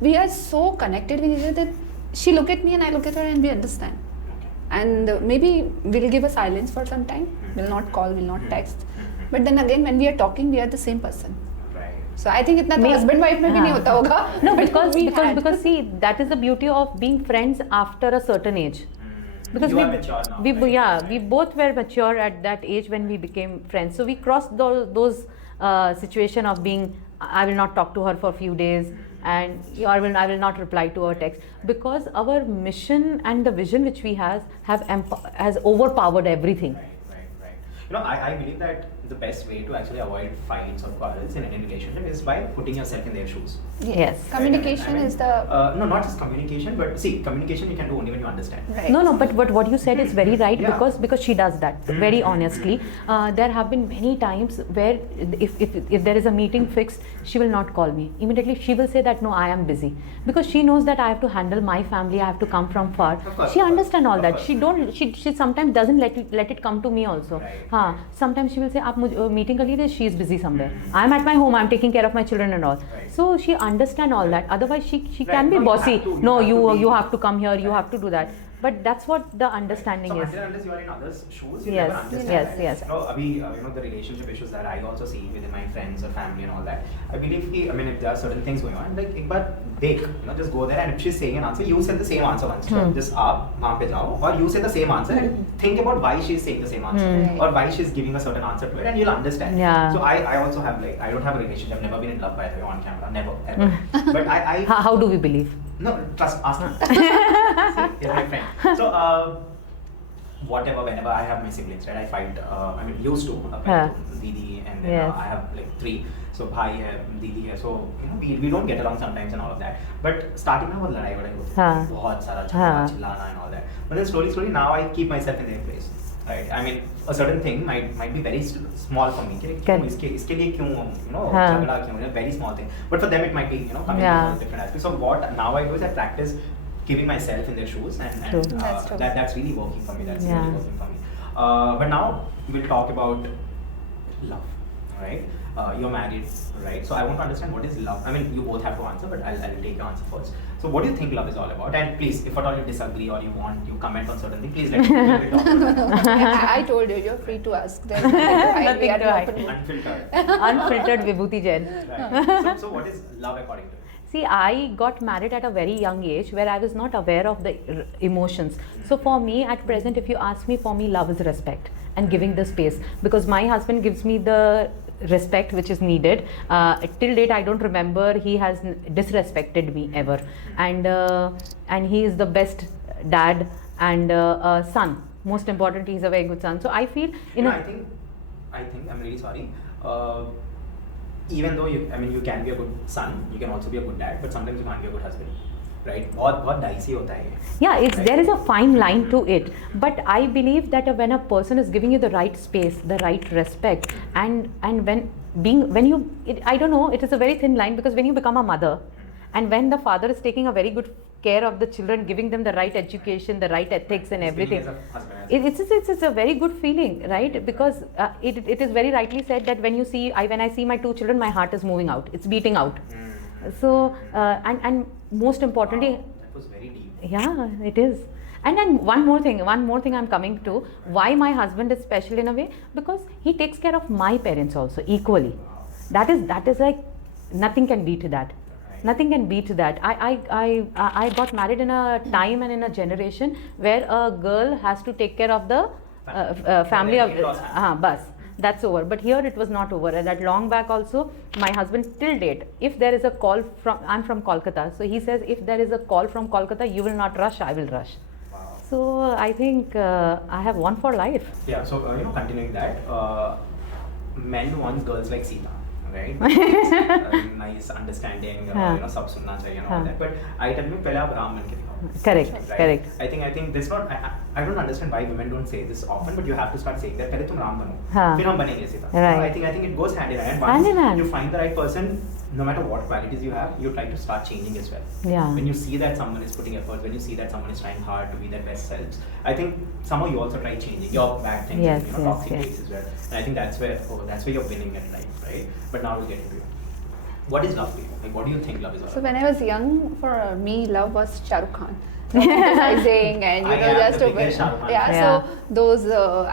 We are so connected with each other that she look at me and I look at her and we understand. And maybe we'll give a silence for some time, we'll not call, we'll not text. But then again, when we are talking, we are the same person. So I think itna husband wife mein bhi nahi hota hoga. No, because see, that is the beauty of being friends after a certain age. Because you are mature now, we both were mature at that age when we became friends. So we crossed those situation of being, I will not talk to her for a few days, and I will not reply to her text, because our mission and the vision which we has overpowered everything. Right. I believe that the best way to actually avoid fights or quarrels in any relationship is by putting yourself in their shoes. Yes. Communication is the... no, not just communication, but see, communication you can do only when you understand. Right. No, but what you said is very right, Yeah. because she does that very honestly. There have been many times where if there is a meeting fixed, she will not call me immediately. She will say that no, I am busy, because she knows that I have to handle my family. I have to come from far. She understands all that. She sometimes doesn't let it come to me also. Right. Sometimes she will say, "आप मुझे meeting कर लीजिए." She is busy somewhere. I am at my home. I am taking care of my children and all. Right. So she understands all that. Otherwise, she Right. can be No, you bossy. have to- No, you you have to have to come here. You Right. have to do that. But that's what the understanding So is. unless you are in others' shoes, you Yes, never understand. yes, that. yes. The relationship issues that I also see within my friends or family and all that. I believe if there are certain things going on, like एक बार देख, just go there, and if she's saying an answer, you say the same answer once. Just आप वहाँ पे जाओ, or you say the same answer and think about why she's saying the same answer, or why she's giving a certain answer to it, and you'll understand. Yeah. So I also have I don't have a relationship. I've never been in love, by the way, on camera, never ever. But I How do we believe? no, trust, ask me. See, he's my friend. So, whenever I have my siblings, right, I fight, used to, Didi, and then Yes. I have like 3. So, bhai hai, Didi hai, so, we don't get along sometimes and all of that. But starting now, ladai wadai hoti thi. Bahut sara jhagda, chillana and all that. But then slowly, now I keep myself in their place. Right? I mean, a certain thing might be very small for me. इसके लिए क्यों, झगड़ा क्यों, very small thing. But for them it might be, coming from a different aspect. So what now I do is I practice giving myself in their shoes, and That's true. that's really working for me. That's Yeah. really working for me. But now we'll talk about love, right? You're married, right? So I want to understand what is love. I mean, you both have to answer, but I'll take your answer first. So what do you think love is all about? And please, if at all you disagree or you comment on certain things, please let me know. We'll talk about that. I told you, you're free to ask. There's nothing to hide. We are Nothing to hide. open book. Unfiltered. Unfiltered Vibhuti Jain. Right. So what is love according to you? See, I got married at a very young age where I was not aware of the emotions. So for me, at present, if you ask me, for me, love is respect and giving the space, because my husband gives me the respect which is needed. Till date, I don't remember he has disrespected me ever, and he is the best dad and son. Most important, he's a very good son. So I feel, I think I'm really sorry. Even though you can be a good son, you can also be a good dad, but sometimes you can't be a good husband, right? बहुत dicey होता है ये. Yeah, Right? there is a fine line to it, but I believe that when a person is giving you the right space, the right respect, and I don't know, it is a very thin line, because when you become a mother, and when the father is taking a very good care of the children, giving them the right education, the right ethics and everything, As a husband, it's a very good feeling, right? Because it is very rightly said that when I see my 2 children, my heart is moving out, it's beating out. So and most importantly, wow, that was very deep. yeah, it is. And then one more thing I'm coming to, why my husband is special in a way, because he takes care of my parents also equally. That is like, nothing can beat that. Nothing can beat that. I got married in a time and in a generation where a girl has to take care of the family of bus. That's over. But here it was not over. That long back also, my husband till date, if there is a call I'm from Kolkata, so he says, if there is a call from Kolkata, you will not rush, I will rush. Wow. So I think I have one for life. Yeah. So continuing that, men want girls like Sita, right? Nice understanding, सब सुनना चाहिए and all that. But I tell you, पहले आप राम बन के दिखाओ. Correct, Right? correct. I think this not. I don't understand why women don't say this often, but you have to start saying that. पहले तुम राम बनो, हाँ. फिर हम बनेंगे Sita. Right. So I think it goes hand in hand. Hand Once in hand. you find the right person, no matter what qualities you have, you try to start changing as well. Yeah. When you see that someone is putting effort, when you see that someone is trying hard to be their best selves, I think somehow you also try changing your bad things, Yes, and, toxic yes. ways as well. And I think that's where you're winning at life, right? But now we'll get into it. What is love to you? Like, what do you think love is all So about? when I was young, for me, love was Shah Rukh Khan. Romanticizing and I am just the biggest Shah Rukh Khan yeah, fan. Yeah. so those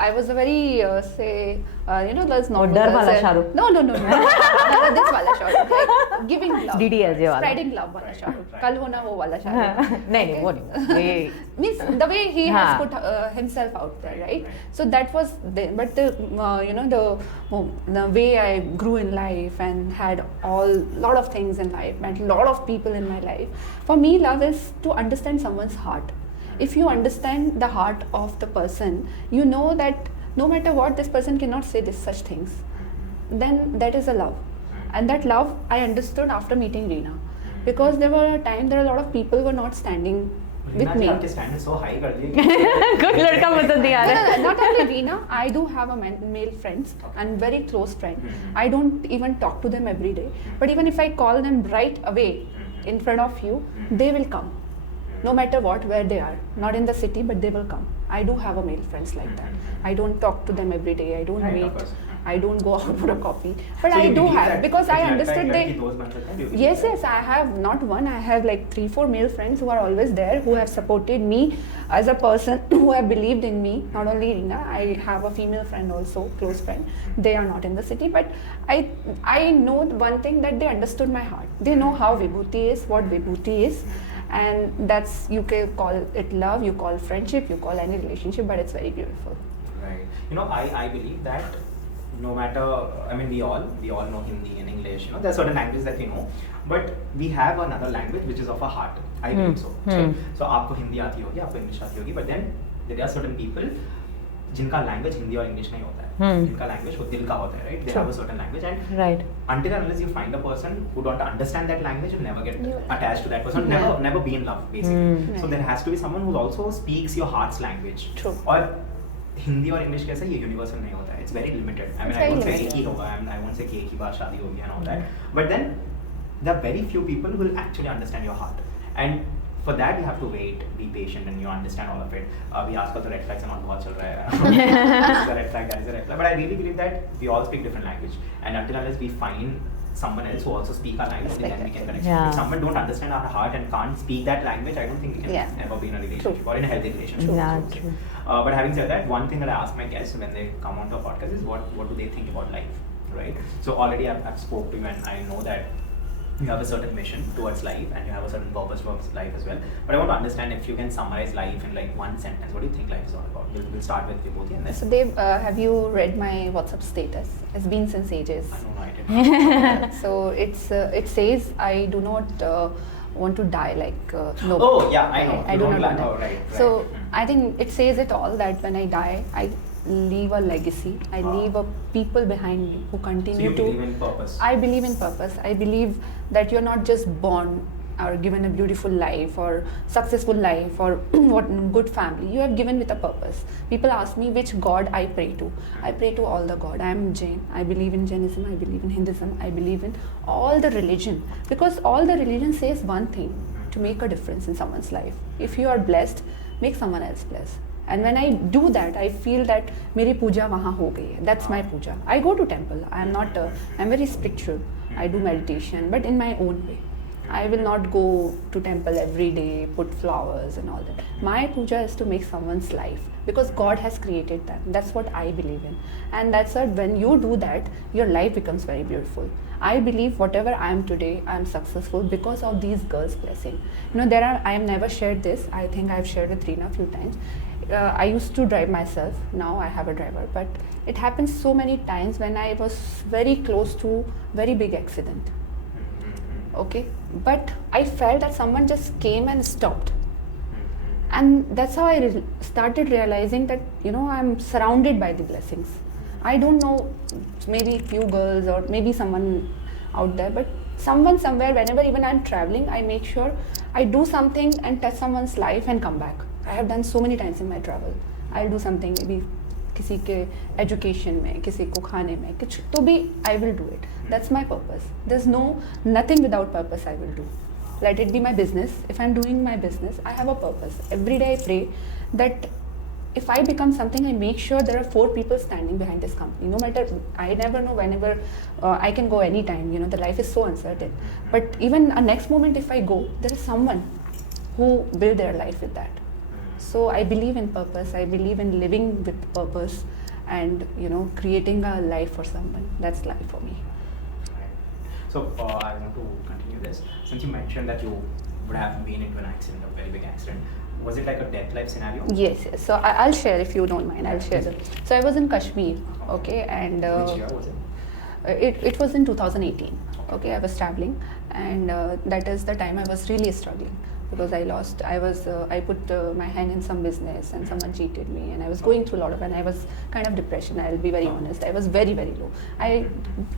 I was a very there's no Dar wala Shah Rukh. no this wala Shah Rukh, like giving love, DDLJ wala. spreading love wala Shah Rukh, kal ho na ho wala Shah Rukh. नहीं वो नहीं. Means the way he has हाँ. put himself out there, right? Right. So that was but the the way I grew in life and had lot of things in life, met a lot of people in my life. For me, love is to understand someone's heart. If you understand the heart of the person, you know that no matter what, this person cannot say this such things. Then that is a love. And that love I understood after meeting Rina. Because there were a time, there are a lot of people were not standing with me. आपके standard so high कर दिए. कोई लड़का पसंद नहीं आ रहा है. No, not only Rina, I do have a male friends and very close friend. I don't even talk to them every day. But even if I call them right away in front of you, they will come. No matter what, where they are. Not in the city, but they will come. I do have a male friends like that. I don't talk to them every day. I don't meet. I don't go out for a coffee. But So I you do believe have, that because I एक understood लड़का, एक they... लड़की दोस्त बन सकता है? Do you believe Yes, that? yes, I have not one, I have like 3-4 male friends who are always there, who have supported me as a person, who have believed in me. Not only Rina, I have a female friend also, close friend. They are not in the city, but I know one thing, that they understood my heart. They know how Vibhuti is, what Vibhuti is. And that's, you can call it love, you call friendship, you call any relationship, but it's very beautiful. Right. You know, I believe that no matter, I mean, we all know Hindi and English, you know, there are certain languages that we know, but we have another language which is of our heart. I believe so. So आपको हिंदी आती होगी, आपको English आती होगी, but then there are certain people जिनका language Hindi और English नहीं होता है, जिनका language वो दिल का होता है, right? They have a certain language, and until and unless you find a person who don't understand that language, you'll never get attached to that person, never be in love, basically. So there has to be someone who also speaks your heart's language. True. और हिंदी और English कैसे ये universal नहीं होता है, it's very limited. I mean I won't say एक ही होगा, I won't say कि एक ही बार शादी होगी and all that, but then there are very few people who will actually understand your heart, and for that you have to wait, be patient, and you understand all of it. We आजकल तो red flags and all बहुत चल रहा है. This is a red flag, that is a red flag. But I really believe that we all speak different language, and until unless we find someone else who also speak our language, then we can connect. If someone don't understand our heart and can't speak that language, I don't think we can ever be in a relationship or in a healthy relationship. True. But having said that, one thing that I ask my guests when they come onto a podcast is what do they think about life, right? So already I've spoke to you, and I know that you have a certain mission towards life and you have a certain purpose towards life as well. But I want to understand if you can summarize life in like one sentence. What do you think life is all about? We'll start with Vibhuti and then. So Dev, have you read my WhatsApp status? It's been since ages. No, I didn't. So it says I do not want to die like no. Oh yeah, I know. I do not want to die. Oh, right. So I think it says it all, that when I die, I leave a legacy. I leave a people behind me who continue to. So you believe in purpose? I believe in purpose. I believe that you're not just born or given a beautiful life or successful life or what good family. You are given with a purpose. People ask me which God I pray to. I pray to all the God. I am Jain. I believe in Jainism. I believe in Hinduism. I believe in all the religion, because all the religion says one thing: to make a difference in someone's life. If you are blessed, make someone else blessed. And when I do that, I feel that मेरी पूजा वहाँ हो गई है. That's my puja. I go to temple. I'm very spiritual. I do meditation, but in my own way. I will not go to temple every day, put flowers and all that. My puja is to make someone's life, because God has created that. That's what I believe in. And that's what, when you do that, your life becomes very beautiful. I believe whatever I am today, I am successful because of these girls' blessing. You know, I have never shared this. I think I have shared with Rina a few times. I used to drive myself. Now I have a driver. But it happens so many times when I was very close to very big accident. Okay, but I felt that someone just came and stopped. And that's how I started realizing that, you know, I'm surrounded by the blessings. I don't know, maybe few girls or maybe someone out there, but someone somewhere, whenever even I'm traveling, I make sure I do something and touch someone's life and come back. I have done so many times in my travel. I'll do something, maybe किसी के education में, किसी को खाने में, कुछ तो भी I will do it. That's my purpose. There's nothing without purpose I will do. Let it be my business. If I'm doing my business, I have a purpose. Every day I pray that if I become something, I make sure there are 4 people standing behind this company. No matter, I never know whenever I can go anytime. You know, the life is so uncertain. But even a next moment, if I go, there is someone who build their life with that. So I believe in purpose. I believe in living with purpose, and you know, creating a life for someone. That's life for me. So I want to continue this. Since you mentioned that you would have been into an accident, a very big accident, was it like a death-life scenario? Yes. So I'll share, if you don't mind. I'll share them. So I was in Kashmir, okay, and which year was it? It was in 2018. Okay, I was traveling, and that is the time I was really struggling. because I put my hand in some business and someone cheated me, and I was going through a lot of, and I was kind of depression. I'll be very honest. I was very, very low. I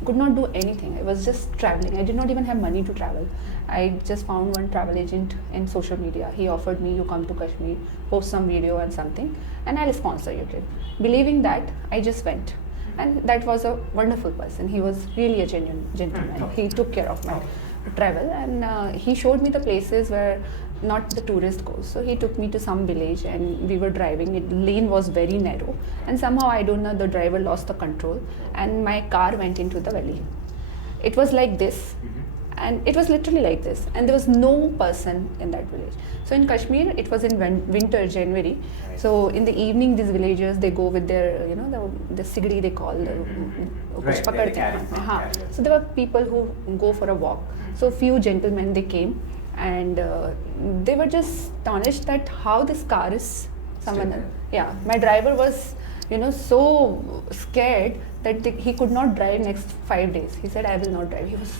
could not do anything. I was just traveling. I did not even have money to travel. I just found one travel agent in social media. He offered me, you come to Kashmir, post some video and something, and I'll sponsor your trip. Believing that, I just went. And that was a wonderful person. He was really a genuine gentleman. He took care of my travel, and he showed me the places where not the tourist goes. So he took me to some village, and we were driving. The lane was very narrow, and somehow, I don't know, the driver lost the control, and my car went into the valley. It was like this, and it was literally like this, and there was no person in that village. So in Kashmir, it was in winter, January. So in the evening, these villagers, they go with their, the sigri they call, kuch pakadte hain. So there were people who go for a walk. So few gentlemen, they came, and they were just astonished that how this car is someone else. Yeah, my driver was, so scared that he could not drive next 5 days. He said, I will not drive. He was,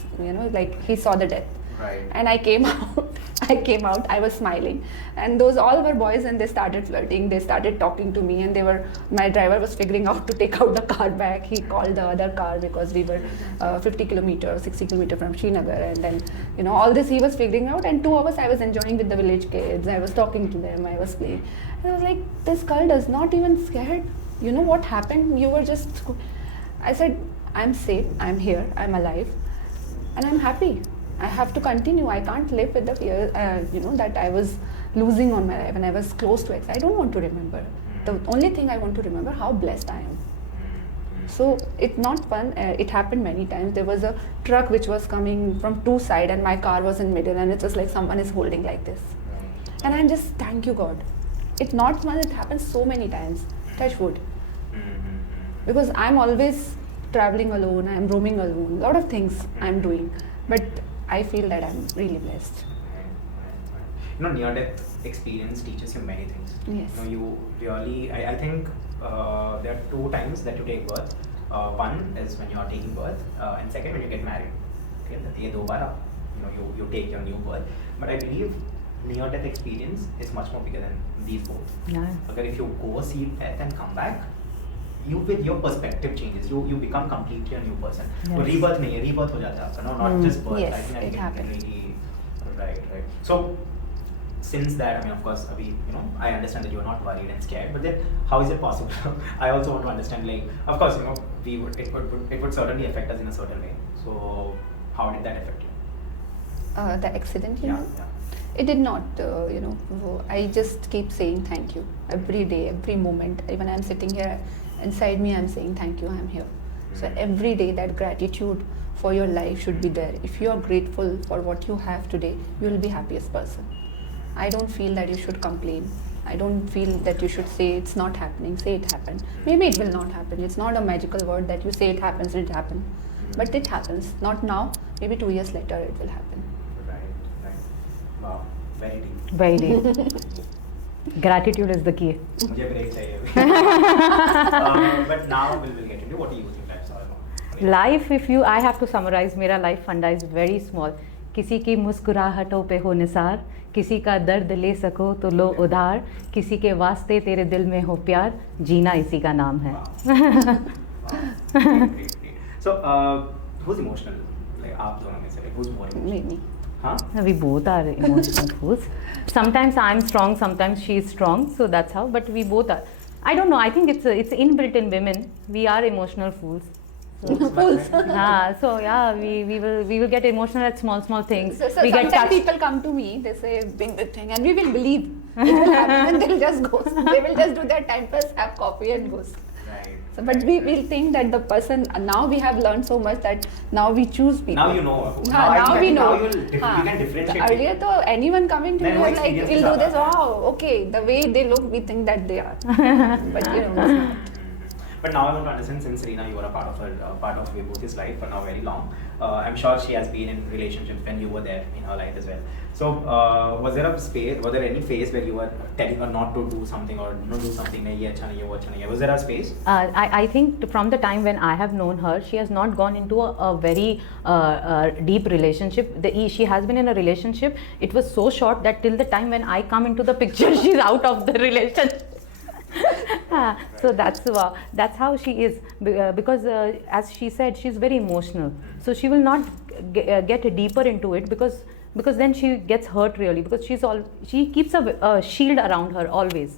like he saw the death. Right. And I came out, I was smiling, and those all were boys, and they started flirting, they started talking to me, and my driver was figuring out to take out the car back. He called the other car because we were 50 kilometers, 60 kilometers from Srinagar, and then, all this he was figuring out, and 2 hours I was enjoying with the village kids, I was talking to them, I was playing, and I was like, this girl does not even scared. You know what happened? You were just, I said, I'm safe, I'm here, I'm alive, and I'm happy. I have to continue. I can't live with the fear, that I was losing on my life and I was close to it. I don't want to remember. The only thing I want to remember, how blessed I am. So it's not fun. It happened many times. There was a truck which was coming from 2 sides, and my car was in middle, and it was like someone is holding like this. And I'm just, thank you God. It's not fun. It happens so many times. Touch wood. Because I'm always traveling alone. I'm roaming alone. A lot of things I'm doing. But I feel that I'm really blessed. Near-death experience teaches you many things. Yes. You really, I think there are 2 times that you take birth. One is when you are taking birth, and second when you get married. Okay, you take your new birth. But I believe near-death experience is much more bigger than these both. Yeah. Okay, if you go see death and come back, your perspective changes. You become completely a new person. Yes. Rebirth nahi hai, rebirth ho jata hai aapka, no, not just birth. Yes, I think it happens. really, right. So since that, of course, I understand that you are not worried and scared, but then how is it possible? I also want to understand, of course, it would certainly affect us in a certain way. So how did that affect you? The accident, Yeah. It did not, I just keep saying thank you every day, every moment. Even I'm sitting here, inside me I'm saying thank you, I'm here. So every day that gratitude for your life should be there. If you are grateful for what you have today, you will be happiest person. I don't feel that you should complain. I don't feel that you should say it's not happening, say it happened. Maybe it will not happen. It's not a magical word that you say it happens, it happens. But it happens. Not now, maybe 2 years later it will happen. Right. Wow, very deep. Very deep. Gratitude is the key. मुझे break चाहिए. But now we'll get into what do you think life's all about? Life, I have to summarize, मेरा life funda is very small. किसी की मुस्कुराहटों पे हो निसार, किसी का दर्द ले सको तो लो उधार, किसी के वास्ते तेरे दिल में हो प्यार, जीना इसी का नाम है. Wow. Great. So, who's emotional? आप दोनों में से who's more emotional? Me. Huh? We both are emotional fools. Sometimes I'm strong, sometimes she's strong, so that's how. But we both are. I don't know. I think it's inbuilt in women. We are emotional fools. Fools. So yeah, we will get emotional at small things. So we get sometimes touched. people come to me, they say big thing, and we will believe it will happen, and they'll just go. They will just do their time pass, have coffee, and go. Right. So, but we will think that the person, now we have learned so much that now we choose people. Now you know. Now we know. Now you can differentiate. Earlier, though, anyone coming to Then me no was like, experience we'll do is this. Wow, okay. The way they look, we think that they are. But it's not. But now I want to understand, since Rina, you are a part of Vibhuti's life for now very long. I'm sure she has been in relationships when you were there in her life as well. So was there any phase where you were telling her not to do something or do something? Was there a space? I think from the time when I have known her, she has not gone into a very deep relationship. She has been in a relationship. It was so short that till the time when I come into the picture, she's out of the relationship. So that's how she is, because as she said, she's very emotional. So she will not get deeper into it because then she gets hurt really, because she keeps a shield around her always.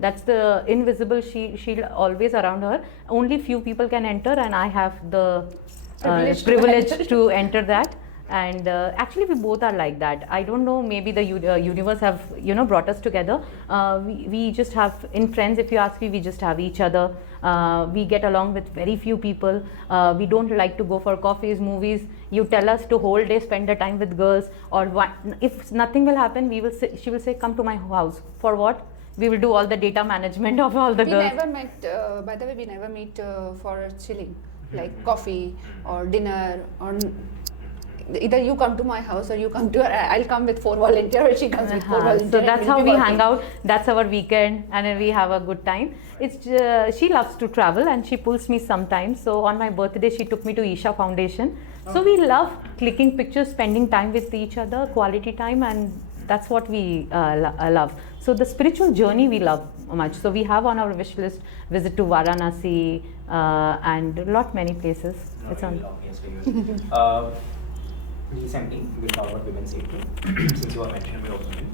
That's the invisible shield always around her. Only few people can enter, and I have the privilege to enter that. And actually we both are like that. I don't know, maybe the universe have brought us together. We just have, in friends, if you ask me, we just have each other. We get along with very few people. We don't like to go for coffees, movies. You tell us to whole day spend the time with girls, or if nothing will happen, she will say, come to my house. For what? We will do all the data management of all the girls. We never met, by the way, we never meet for chilling, like coffee or dinner, or either you come to my house or you come to her. I'll come with 4 volunteers, or she comes with 4 volunteers. So that's how we hang out. That's our weekend, and then we have a good time. It's she loves to travel, and she pulls me sometimes. So on my birthday, she took me to Isha Foundation. So we love clicking pictures, spending time with each other, quality time, and that's what we love. So the spiritual journey we love much. So we have on our wish list visit to Varanasi and many places. It's on. Recently, we talked about women's safety. Since you were mentioning your opinion,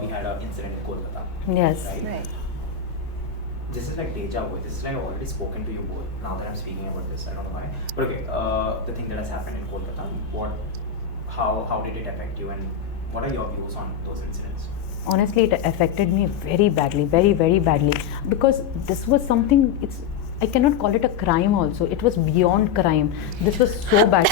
we had an incident in Kolkata. Yes. Right. This is like deja vu. This is like I've already spoken to you both. Now that I'm speaking about this, I don't know why. But okay, the thing that has happened in Kolkata, how did it affect you, and what are your views on those incidents? Honestly, it affected me very badly, very, very badly, because this was something, I cannot call it a crime also. It was beyond crime. This was so bad.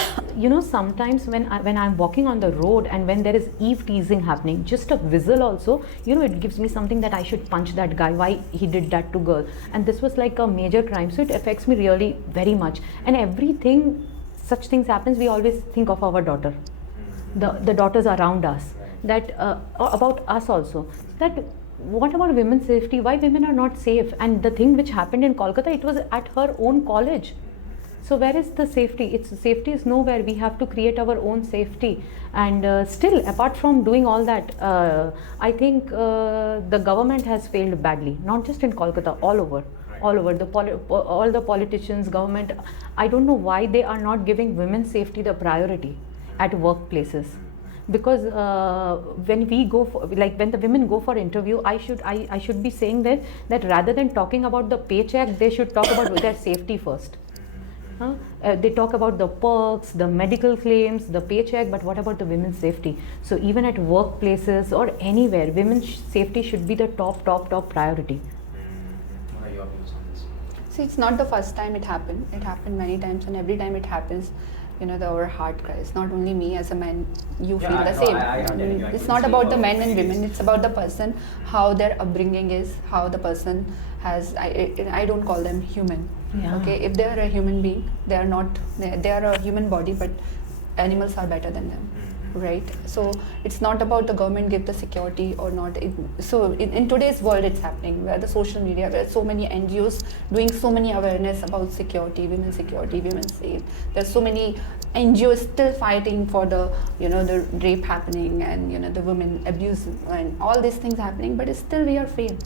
Sometimes when I'm walking on the road and when there is eve teasing happening, just a whistle also, it gives me something that I should punch that guy, why he did that to girl. And this was like a major crime. So it affects me really very much. And everything, such things happens, we always think of our daughter, the daughters around us, that about us also. That what about women's safety? Why women are not safe? And the thing which happened in Kolkata, it was at her own college. So where is the safety? Safety is nowhere. We have to create our own safety. And still, apart from doing all that, I think the government has failed badly. Not just in Kolkata, all over. All over. All the politicians, government, I don't know why they are not giving women's safety the priority at workplaces. Because when we go for, when the women go for interview, I should be saying that rather than talking about the paycheck, they should talk about their safety first. They talk about the perks, the medical claims, the paycheck, but what about the women's safety? So even at workplaces or anywhere, women's safety should be the top priority. What are your views on this? See, it's not the first time it happened. It happened many times, and every time it happens, our heart cries. Not only me as a man, you feel the same. It's not about the men and women. It's about the person, how their upbringing is, how the person has. I don't call them human. Yeah. Okay, if they are a human being, they are not. They are a human body, but animals are better than them. Right? So it's not about the government give the security or not. So in today's world, it's happening where the social media, where so many NGOs doing so many awareness about security, women safe. There's so many NGOs still fighting for the the rape happening and the women abuse and all these things happening, but still we are failed.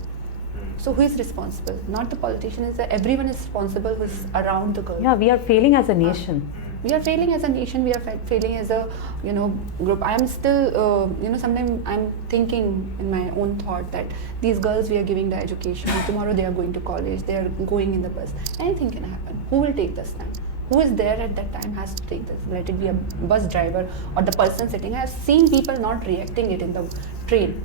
So who is responsible? Not the politician. Is everyone is responsible who's around the girl. Yeah, we are failing as a nation. We are failing as a nation. We are failing as a group. I am still sometimes I'm thinking in my own thought that these girls we are giving the education. Tomorrow they are going to college. They are going in the bus. Anything can happen. Who will take the stand? Who is there at that time has to take this. Let it be a bus driver or the person sitting. I have seen people not reacting it in the train.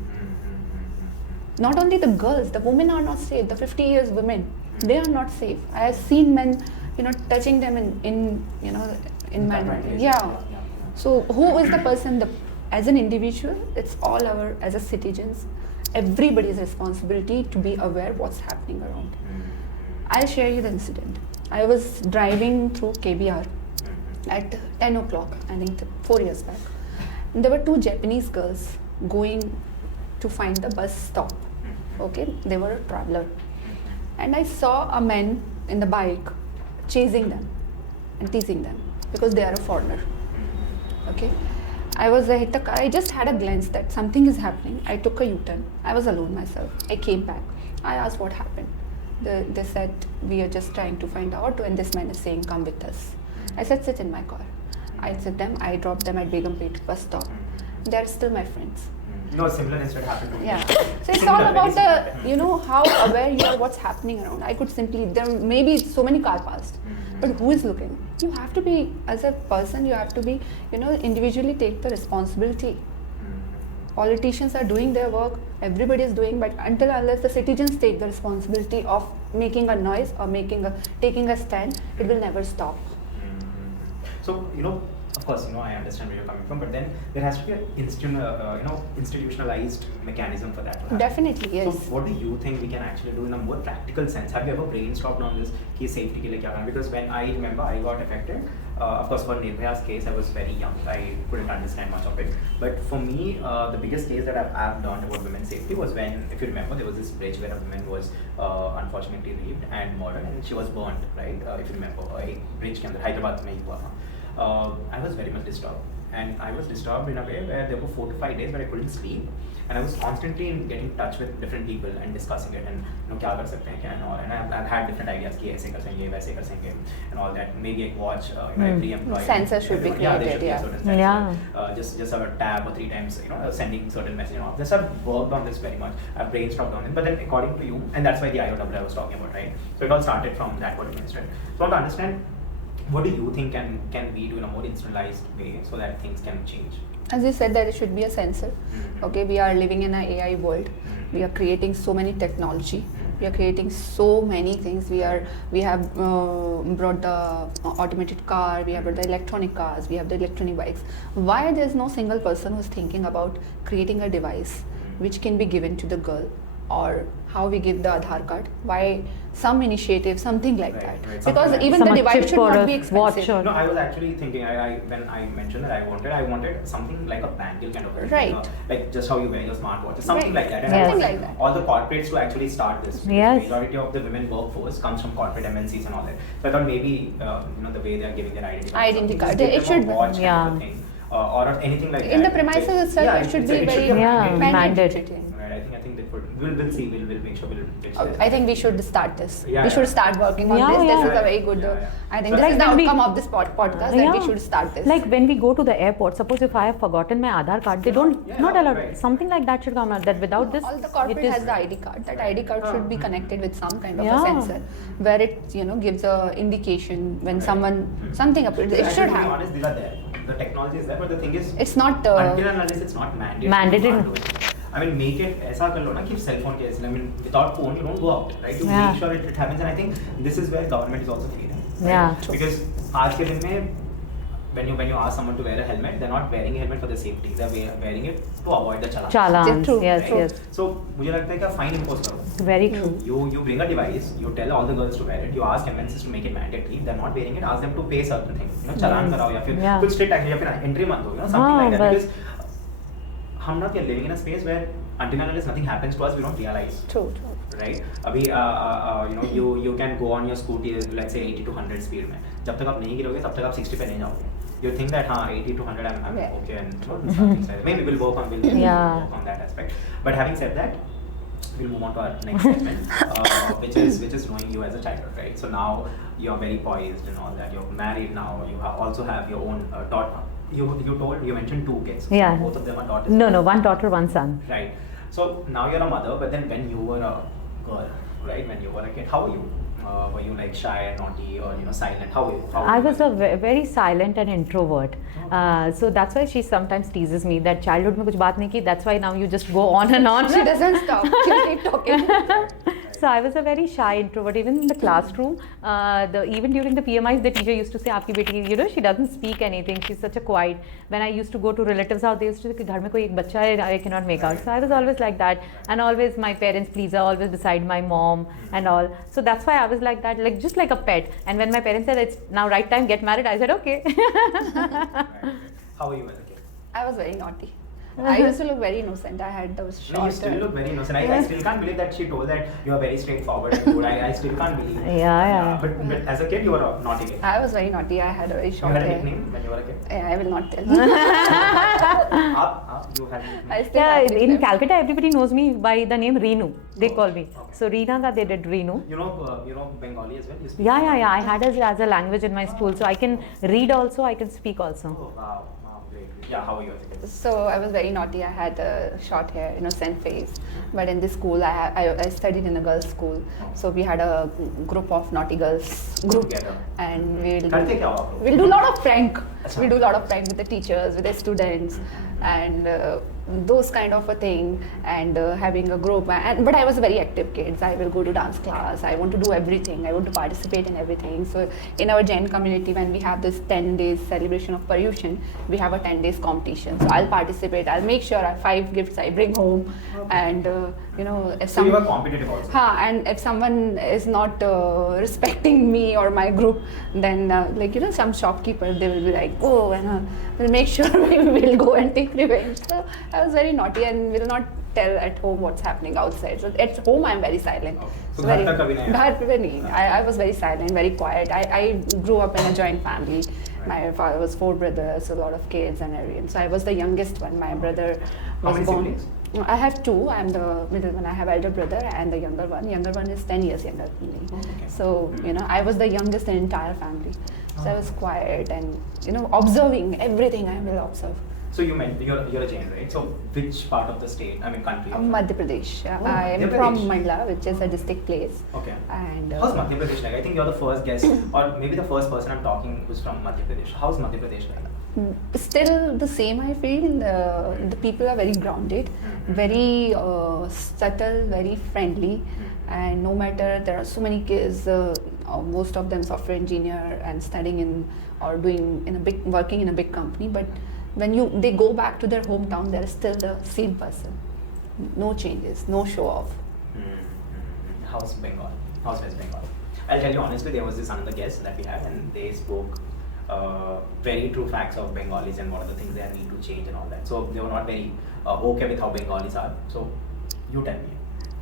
Not only the girls, the women are not safe. The 50 years women, they are not safe. I have seen men, touching them in manner. Yeah. So who is the person? As an individual, it's all our as a citizens. Everybody's responsibility to be aware what's happening around. I'll share you the incident. I was driving through KBR at 10 o'clock, I think 4 years back. And there were two Japanese girls going to find the bus stop. Okay, they were a traveler. And I saw a man in the bike chasing them and teasing them because they are a foreigner. Okay, I just had a glance that something is happening. I took a U-turn. I was alone myself. I came back. I asked what happened. They said, we are just trying to find out, and this man is saying, come with us. I said, sit in my car. I dropped them at Begumpet bus stop. They are still my friends. No, similar incident happened to me. Yeah. So it's all about how aware you are what's happening around. There may be so many car passed, but who is looking? You have to be, as a person, you have to be, individually take the responsibility. Politicians are doing their work, everybody is doing, but unless the citizens take the responsibility of making a noise or taking a stand, it will never stop. So, of course, I understand where you're coming from, but then there has to be an institutionalized mechanism for that to happen. Definitely, yes. So, what do you think we can actually do in a more practical sense? Have you ever brainstormed on this? Safety ke liye kya karna? Because when I remember I got affected, of course, for Nirbhaya's case, I was very young. I couldn't understand much of it. But for me, the biggest case that I've learned about women's safety was when, if you remember, there was this bridge where a woman was unfortunately raped and murdered, and she was burnt, right? If you remember, a bridge in Hyderabad mein hua tha. I was very much disturbed, and I was disturbed in a way where there were 4 to 5 days where I couldn't sleep, and I was constantly getting in touch with different people and discussing it, and kya kar sakte hain, kya and all, and I've had different ideas ki aise kar sakenge, waise kar sakenge, and all that. Maybe I watch every employee. Sensor should be created, there should be a certain sensor. Yeah. Just have a tab or 3 times, sending certain message and all. Just I've worked on this very much. I've brainstormed on it, but then according to you, and that's why the IOW I was talking about, right? So it all started from that particular incident. So I want to understand, what do you think can we do in a more institutionalized way so that things can change? As you said, that it should be a sensor. Okay, we are living in an AI world. We are creating so many technology. We are creating so many things. We have brought the automated car. We have brought the electronic cars. We have the electronic bikes. Why there's no single person who's thinking about creating a device which can be given to the girl, or how we give the Aadhaar card? Why some initiative, something like that? Because even the device should not be expensive. No, I was actually thinking, when I mentioned that I wanted something like a bangle kind of a thing, right? Like just how you wear your smartwatch, something like that. And something like that. All the corporates to actually start this. Yes. The majority of the women workforce comes from corporate MNCs and all that. So I thought maybe the way they are giving their identity card, it should be. Watch kind of a thing, or anything like that. In the premises itself, it should be very mandated. I think that we'll see. We'll make sure I think we should start this. We should start working on this. This is a very good. I think this is the outcome of this podcast, that we should start this. Like when we go to the airport, suppose if I have forgotten my Aadhaar card, they don't not allowed. Something like that should come out. That without this, all the corporate has the ID card. That ID card should be connected with some kind of a sensor, where it gives a indication when someone something up. It should have. To be honest, these are there. The technology is there, but the thing is, it's not until and unless it's not mandated. I mean, make it ऐसा कर लो ना कि cell phone case. I mean, without phone, you don't go out, right? You make sure it happens, and I think this is where government is also failing. Right? Yeah. Because आज के दिन में when you ask someone to wear a helmet, they're not wearing a helmet for the safety. They're wearing it to avoid the challan. Challan. Yes, right? yes. So मुझे लगता है कि fine impose करो. Very true. You bring a device. You tell all the girls to wear it. You ask MNCs to make it mandatory. If they're not wearing it, ask them to pay certain things. challan कराओ या फिर कुछ strict action या फिर entry मत दो. Something like that. Because हम ना living in a space where until and unless nothing happens to us, we don't realize. True. Right? अभी you can go on your scooty, let's say 80 to 100 speed में. जब तक आप नहीं गिरोगे, तब तक आप 60 पे नहीं जाओगे. You think that 80 to 100 I'm okay, and something like that. Maybe we'll work on that aspect. But having said that, we'll move on to our next segment, which is knowing you as a child, right? So now you're very poised and all that. You're married now. You also have your own daughter. You mentioned 2 kids. Yeah. So both of them are daughters. No, one daughter, one son. Right. So now you're a mother, but then when you were a girl, right? When you were a kid, how were you? Were you like shy and naughty or silent? How were you? I was a very silent and introvert. So that's why she sometimes teases me that childhood में कुछ बात नहीं की. That's why now you just go on and on. She doesn't stop. She'll keep talking. So I was a very shy introvert. Even in the classroom, even during the PMIs, the teacher used to say, "Aapki beti, she doesn't speak anything. She's such a quiet." When I used to go to relatives' house, they used to say, "Ghar mein koi ek bachcha hai, I cannot make out." So I was always like that, and always my parents' pleaser, always beside my mom and all. So that's why I was like that, like just like a pet. And when my parents said it's now right time, get married, I said okay. How are you as a kid? I was very naughty. I used to look very innocent. I had those short. No, you still look very innocent. I still can't believe that she told that you are very straightforward and good. I still can't believe. Yeah. But as a kid, you were a naughty kid. I was very naughty. I had a very short You had a hair. nickname when you were a kid? Yeah, I will not tell. You had a nickname? I still Yeah, have in nickname. Calcutta, everybody knows me by the name Rinu. They call me. Okay. So Rina ka they did Rinu. You know Bengali as well? You speak Yeah. Bengali? I had it as a language in my school, so I can read also, I can speak also. Oh, wow, great. Yeah, how are you as a kid? So I was very naughty. I had a short hair, innocent face. But in this school, I studied in a girls' school. So we had a group of naughty girls group, Together. and Karte kya hua? we'll do a lot of prank. Achha. We'll do a lot of prank with the teachers, with the students, and those kind of a thing. And having a group. But I was a very active kid. I will go to dance class. I want to do everything. I want to participate in everything. So in our Jain community, when we have this 10 days celebration of Paryushan, we have a 10 days competition. So I'll participate. I'll make sure 5 gifts I bring home. And if So you were competitive also? and if someone is not respecting me or my group, then some shopkeeper, they will be like, oh, and we'll make sure we will go and take revenge. So I was very naughty and will not tell at home what's happening outside. So at home I'm very silent. Okay. So very, ghar tak kabhi nahi aaya? ghar pe nahi. I was very silent, very quiet. I grew up in a joint family. My father was 4 brothers, a lot of kids and everything. So I was the youngest one. My brother How was many born. siblings? I have 2. I'm the middle one. I have elder brother and the younger one. Younger one is 10 years younger than me. Okay. So I was the youngest in entire family. So I was quiet and observing everything. I will observe. So you meant you're a Jain, right? So which part of the state? I mean country? Madhya Pradesh. I am Madhya from Pradesh. Mandla, which is a district place. Okay. And How's Madhya Pradesh like? I think you're the first guest, or maybe the first person I'm talking who's from Madhya Pradesh. How's Madhya Pradesh like? Still the same, I feel. The people are very grounded, very subtle, very friendly, and no matter, there are so many kids, most of them software engineer and studying in or working in a big company, but when they go back to their hometown, they're still the same person. No changes, no show off. How's Bengal? How's West Bengal? I'll tell you honestly, there was this another guest that we had, and they spoke very true facts of Bengalis and what are the things they need to change and all that. So they were not very okay with how Bengalis are. So you tell me.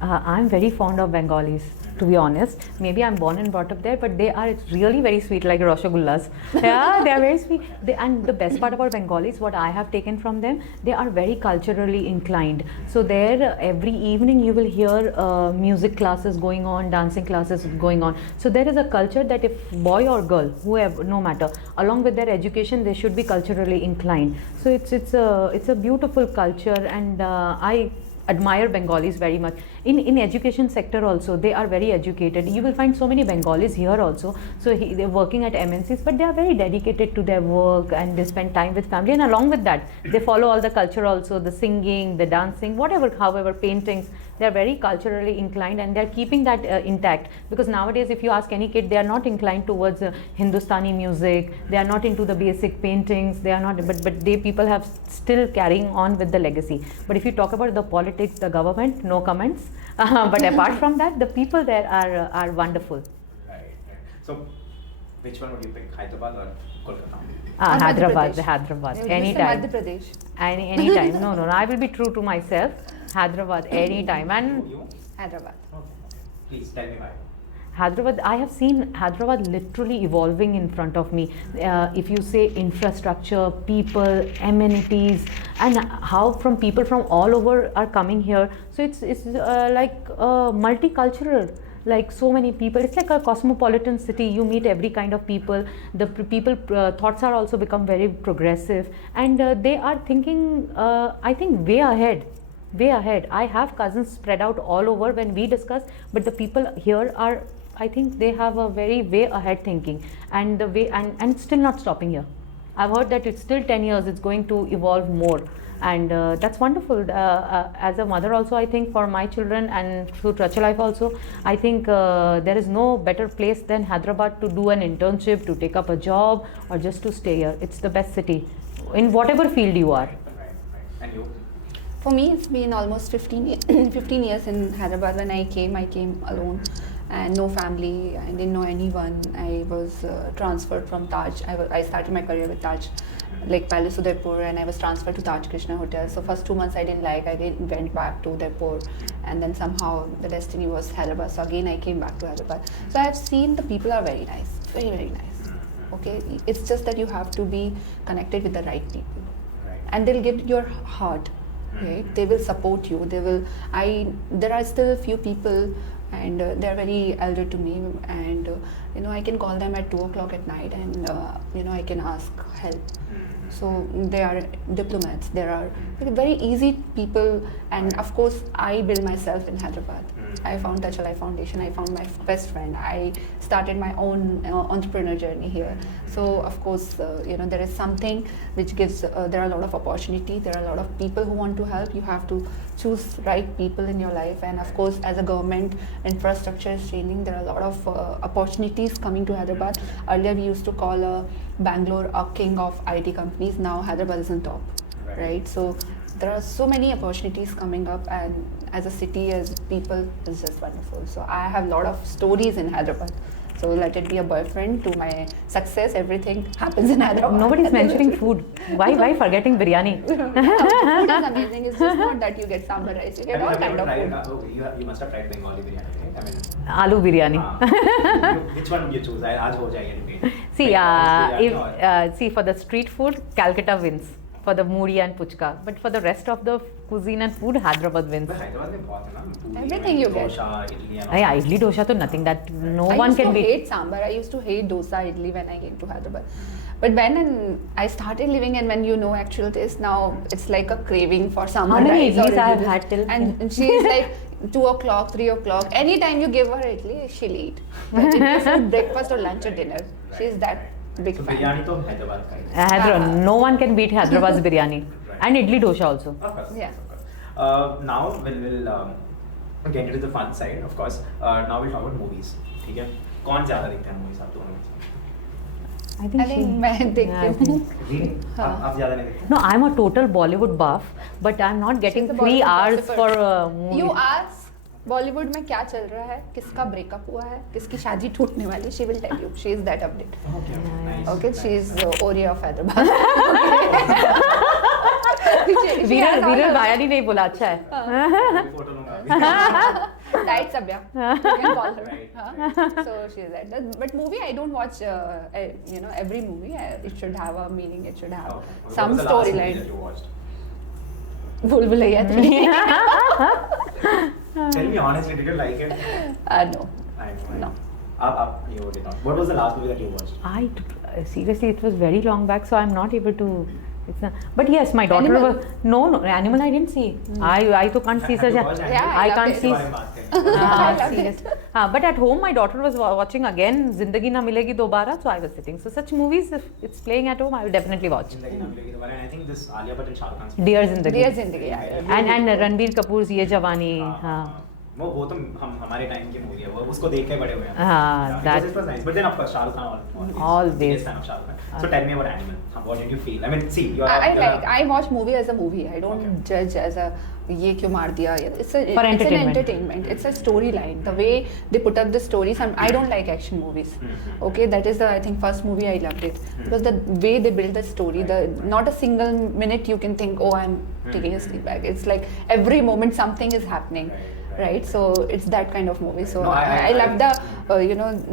I'm very fond of Bengalis, to be honest. Maybe I'm born and brought up there, but they are really very sweet, like Rasagullas. Yeah, they are very sweet. And the best part about Bengalis, what I have taken from them, they are very culturally inclined. So there, every evening you will hear music classes going on, dancing classes going on. So there is a culture that if boy or girl, whoever, no matter, along with their education, they should be culturally inclined. So it's a beautiful culture, and I admire Bengalis very much. In education sector also, they are very educated. You will find so many Bengalis here also. So they're working at MNCs, but they are very dedicated to their work and they spend time with family. And along with that, they follow all the culture also, the singing, the dancing, however, paintings. They are very culturally inclined and they are keeping that intact. Because nowadays, if you ask any kid, they are not inclined towards Hindustani music. They are not into the basic paintings. They are not, but people have still carrying on with the legacy. But if you talk about the politics, the government, no comments. But apart from that, the people there are wonderful. Right. So which one would you pick, Hyderabad or Kolkata? Madhya Hyderabad, Pradesh. anytime. Madhya Pradesh. Anytime. No, I will be true to myself. Hyderabad, anytime. And You? Hyderabad. Okay. Please tell me why. Hyderabad, I have seen Hyderabad literally evolving in front of me. If you say infrastructure, people, amenities, and how people from all over are coming here. So it's like multicultural. Like so many people, it's like a cosmopolitan city. You meet every kind of people. The people thoughts are also become very progressive, and they are thinking, I think, way ahead. I have cousins spread out all over when we discuss, but the people here are, I think they have a very way ahead thinking, and it's still not stopping here. I've heard that it's still 10 years, it's going to evolve more. and that's wonderful. As a mother also, I think for my children and through Trach Life also, I think there is no better place than Hyderabad to do an internship, to take up a job, or just to stay here. It's the best city in whatever field you are. Right. And you? For me, it's been almost 15 years in Hyderabad. When I came alone and no family. I didn't know anyone. I was transferred from Taj. I started my career with Taj, like Palace Udaipur, and I was transferred to Taj Krishna Hotel. So first 2 months I didn't like. I went back to Udaipur, and then somehow the destiny was Hyderabad. So again I came back to Hyderabad. So I have seen the people are very nice, very, very nice. Okay, it's just that you have to be connected with the right people, and they'll give your heart. Right? They will support you. There are still a few people, and they're very elder to me, and I can call them at 2 o'clock at night, and I can ask help. So they are diplomats. They are very easy people, and of course I built myself in Hyderabad. I found Touch a Life Foundation. I found my best friend. I started my own entrepreneur journey here. So of course, there is something which gives. There are a lot of opportunity. There are a lot of people who want to help. You have to choose right people in your life. And of course, as a government, infrastructure is changing. There are a lot of opportunities coming to Hyderabad. Earlier, we used to call Bangalore a king of IT companies. Now Hyderabad is on top, right? So there are so many opportunities coming up, and as a city, as people, it's just wonderful. So I have a lot of stories in Hyderabad. So let it be a boyfriend to my success. Everything happens in Hyderabad. Nobody's mentioning food. Why forgetting biryani? Food is amazing. It's just not that you get sambar rice. You get all kind of food. You must have tried Bengali biryani, right? I mean, Aloo biryani. which one you choose? Aaj ho jayega. See, for the street food, Calcutta wins. For the moody and puchka, but for the rest of the cuisine and food, Hyderabad wins. But Hyderabad mein bahut hai na. Everything you get. Dosha, idli and all. Yeah, idli dosa to nothing that no one can beat. I used to hate sambar. I used to hate dosa, idli when I came to Hyderabad. But when I started living, and when you know actual taste, now it's like a craving for sambar. How many rice or idlis I have idli. had till? And she's like 2 o'clock, 3 o'clock. Anytime you give her idli, she'll eat. But it be food, breakfast or lunch or dinner. She's that big fan. Biryani to Hyderabad ka Hyderabad. No one can beat Hyderabad's biryani. And idli dosa also. Of course. Yeah. Of course. Now we'll get into the fun side, of course. Now we'll talk about movies. ठीक है? कौन ज़्यादा देखता है movies आप दोनों में? I think मैं देखती हूँ. Really? आप ज़्यादा नहीं देखते? No, I'm a total Bollywood buff, but I'm not getting She's a 3 Bollywood hours gossiper. for a movie. You ask Bollywood में क्या चल रहा है, किसका ब्रेकअप हुआ है, किसकी शादी टूटने वाली, she will tell you. She is that update. Okay. Nice. Okay, nice. she is Oriya of Hyderabad. She has all वीरल the- भाया नहीं बोला अच्छा है. Photo लूँगा. Diet Sabya. You can call her. Right. So she is that. But movie, I don't watch. Every movie. It should have a meaning. It should have Okay. What some was the last movie storyline. that you watched? Bhul Bhulaiya 3. Tell me honestly, did you like it? No. I know. No. You did not. What was the last movie that you watched? Seriously, it was very long back, so I'm not able to. It's not, but yes, my daughter Animal? was no Animal. I didn't see. I to can't see Have such. you watched Yeah, Animal? I I loved can't it. see. इसके बारे में बात करेंगे. I loved Serious. it. But at home, my daughter was watching again Zindagi Na Milegi Dobara, so I was sitting. So such movies, if it's playing at home, I will definitely watch. जिंदगी ना मिलेगी दोबारा. And I think this Alia Bhatt and Shah Rukh Khan's Dear Zindagi. Dear Zindagi. Yeah. And Ranbir Kapoor's Ye Jawani. वो तो हमारे time की movie है, वो उसको देख के बड़े हुए हैं. हाँ, that- it was nice. But then of course Shah Rukh Khan Always. biggest fan of Shah Rukh Khan. So tell me about Animal. What did you feel? I mean, see, you're I watch movie as a movie. I don't judge as a ये क्यों मार दिया. It's an entertainment. It's a storyline. The way they put up the stories. I don't like action movies. Okay, that is the I think first movie I loved it because the way they build the story. Not a single minute you can think, oh, I'm taking a sleep bag. It's like every moment something is happening. Right, so it's that kind of movie. So No, I love the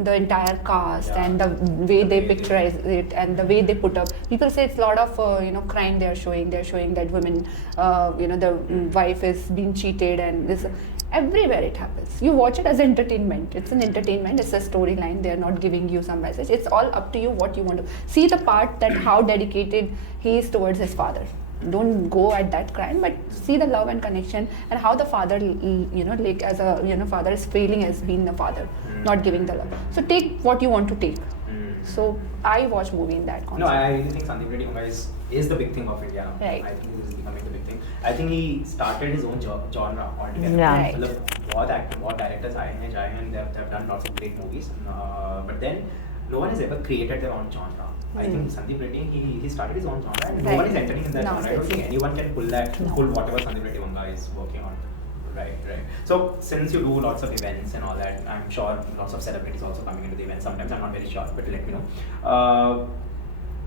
the entire cast and the way they picturize it and the way they put up. People say it's a lot of crime they are showing. They're showing that women, the wife is being cheated and this. Everywhere it happens. You watch it as entertainment. It's an entertainment. It's a storyline. They are not giving you some message. It's all up to you what you want to see. The part that how dedicated he is towards his father. Don't go at that crime, but see the love and connection and how the father, like as a father is failing as being the father, not giving the love. So take what you want to take. So I watch movie in that concept. No, I really think Sandeep Reddy Munga is the big thing of India now. Right. I think he is becoming the big thing. I think he started his own genre altogether. Yeah. Right. बहुत actors, बहुत directors आए हैं, and they've done lots of great movies. But then no one has ever created their own genre. I think Sandeep Reddy, he started his own genre, and no one is entering in that genre. I don't think anyone can pull whatever Sandeep Reddy Munga is working on. Right. So since you do lots of events and all that, I'm sure lots of celebrities also coming into the event. Sometimes I'm not very sure, but let me know.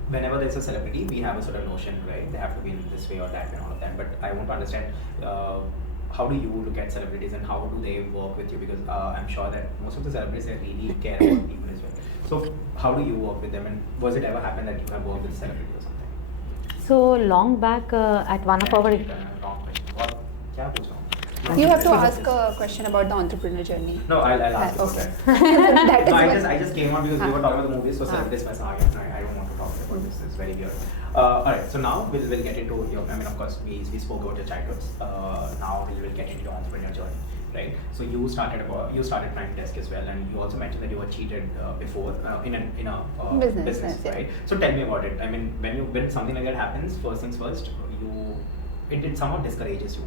Whenever there's a celebrity, we have a sort of notion, right? They have to be in this way or that way and all of that. But I want to understand how do you look at celebrities and how do they work with you? Because I'm sure that most of the celebrities, they really care about people as well. So how do you work with them, and was it ever happen that you have worked with a celebrity or something? So long back at one of our Wrong question. What? क्या पूछ रहा हूँ? You have to ask a question about the entrepreneur journey. No, I'll ask you Okay. that. That is No, what- I just came on because we were talking about the movies, so celebrities my I don't want to talk about this. It's very weird. Alright, so now we'll get into your. I mean, of course, we spoke about your childhoods. Now we will get into your entrepreneur journey, right? So you started Prime Desk as well, and you also mentioned that you were cheated before in a Business, yeah. right? So tell me about it. I mean, when something like that happens, first things first, it somewhat discourages you.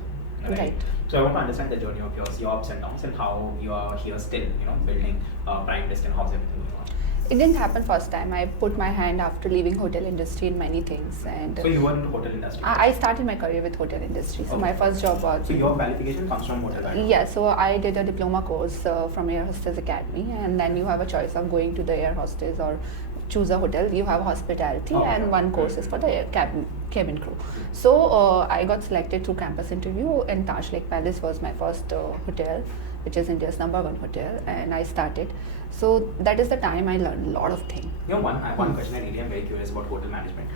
Right. So I want to understand the journey of yours, your ups and downs, and how you are here still, building Prime Desk and how's everything going on. It didn't happen first time. I put my hand after leaving hotel industry in many things, and So you were in the hotel industry. I started my career with hotel industry. So my first job was. So your qualification comes from hotel background. Yeah, so I did a diploma course from Air Hostess Academy, and then you have a choice of going to the air hostess or choose a hotel. You have hospitality, and one course is for the cabin crew. So I got selected through campus interview, and Taj Lake Palace was my first hotel, which is India's #1 hotel, and I started. So that is the time I learned a lot of things. One question I really am very curious about hotel management.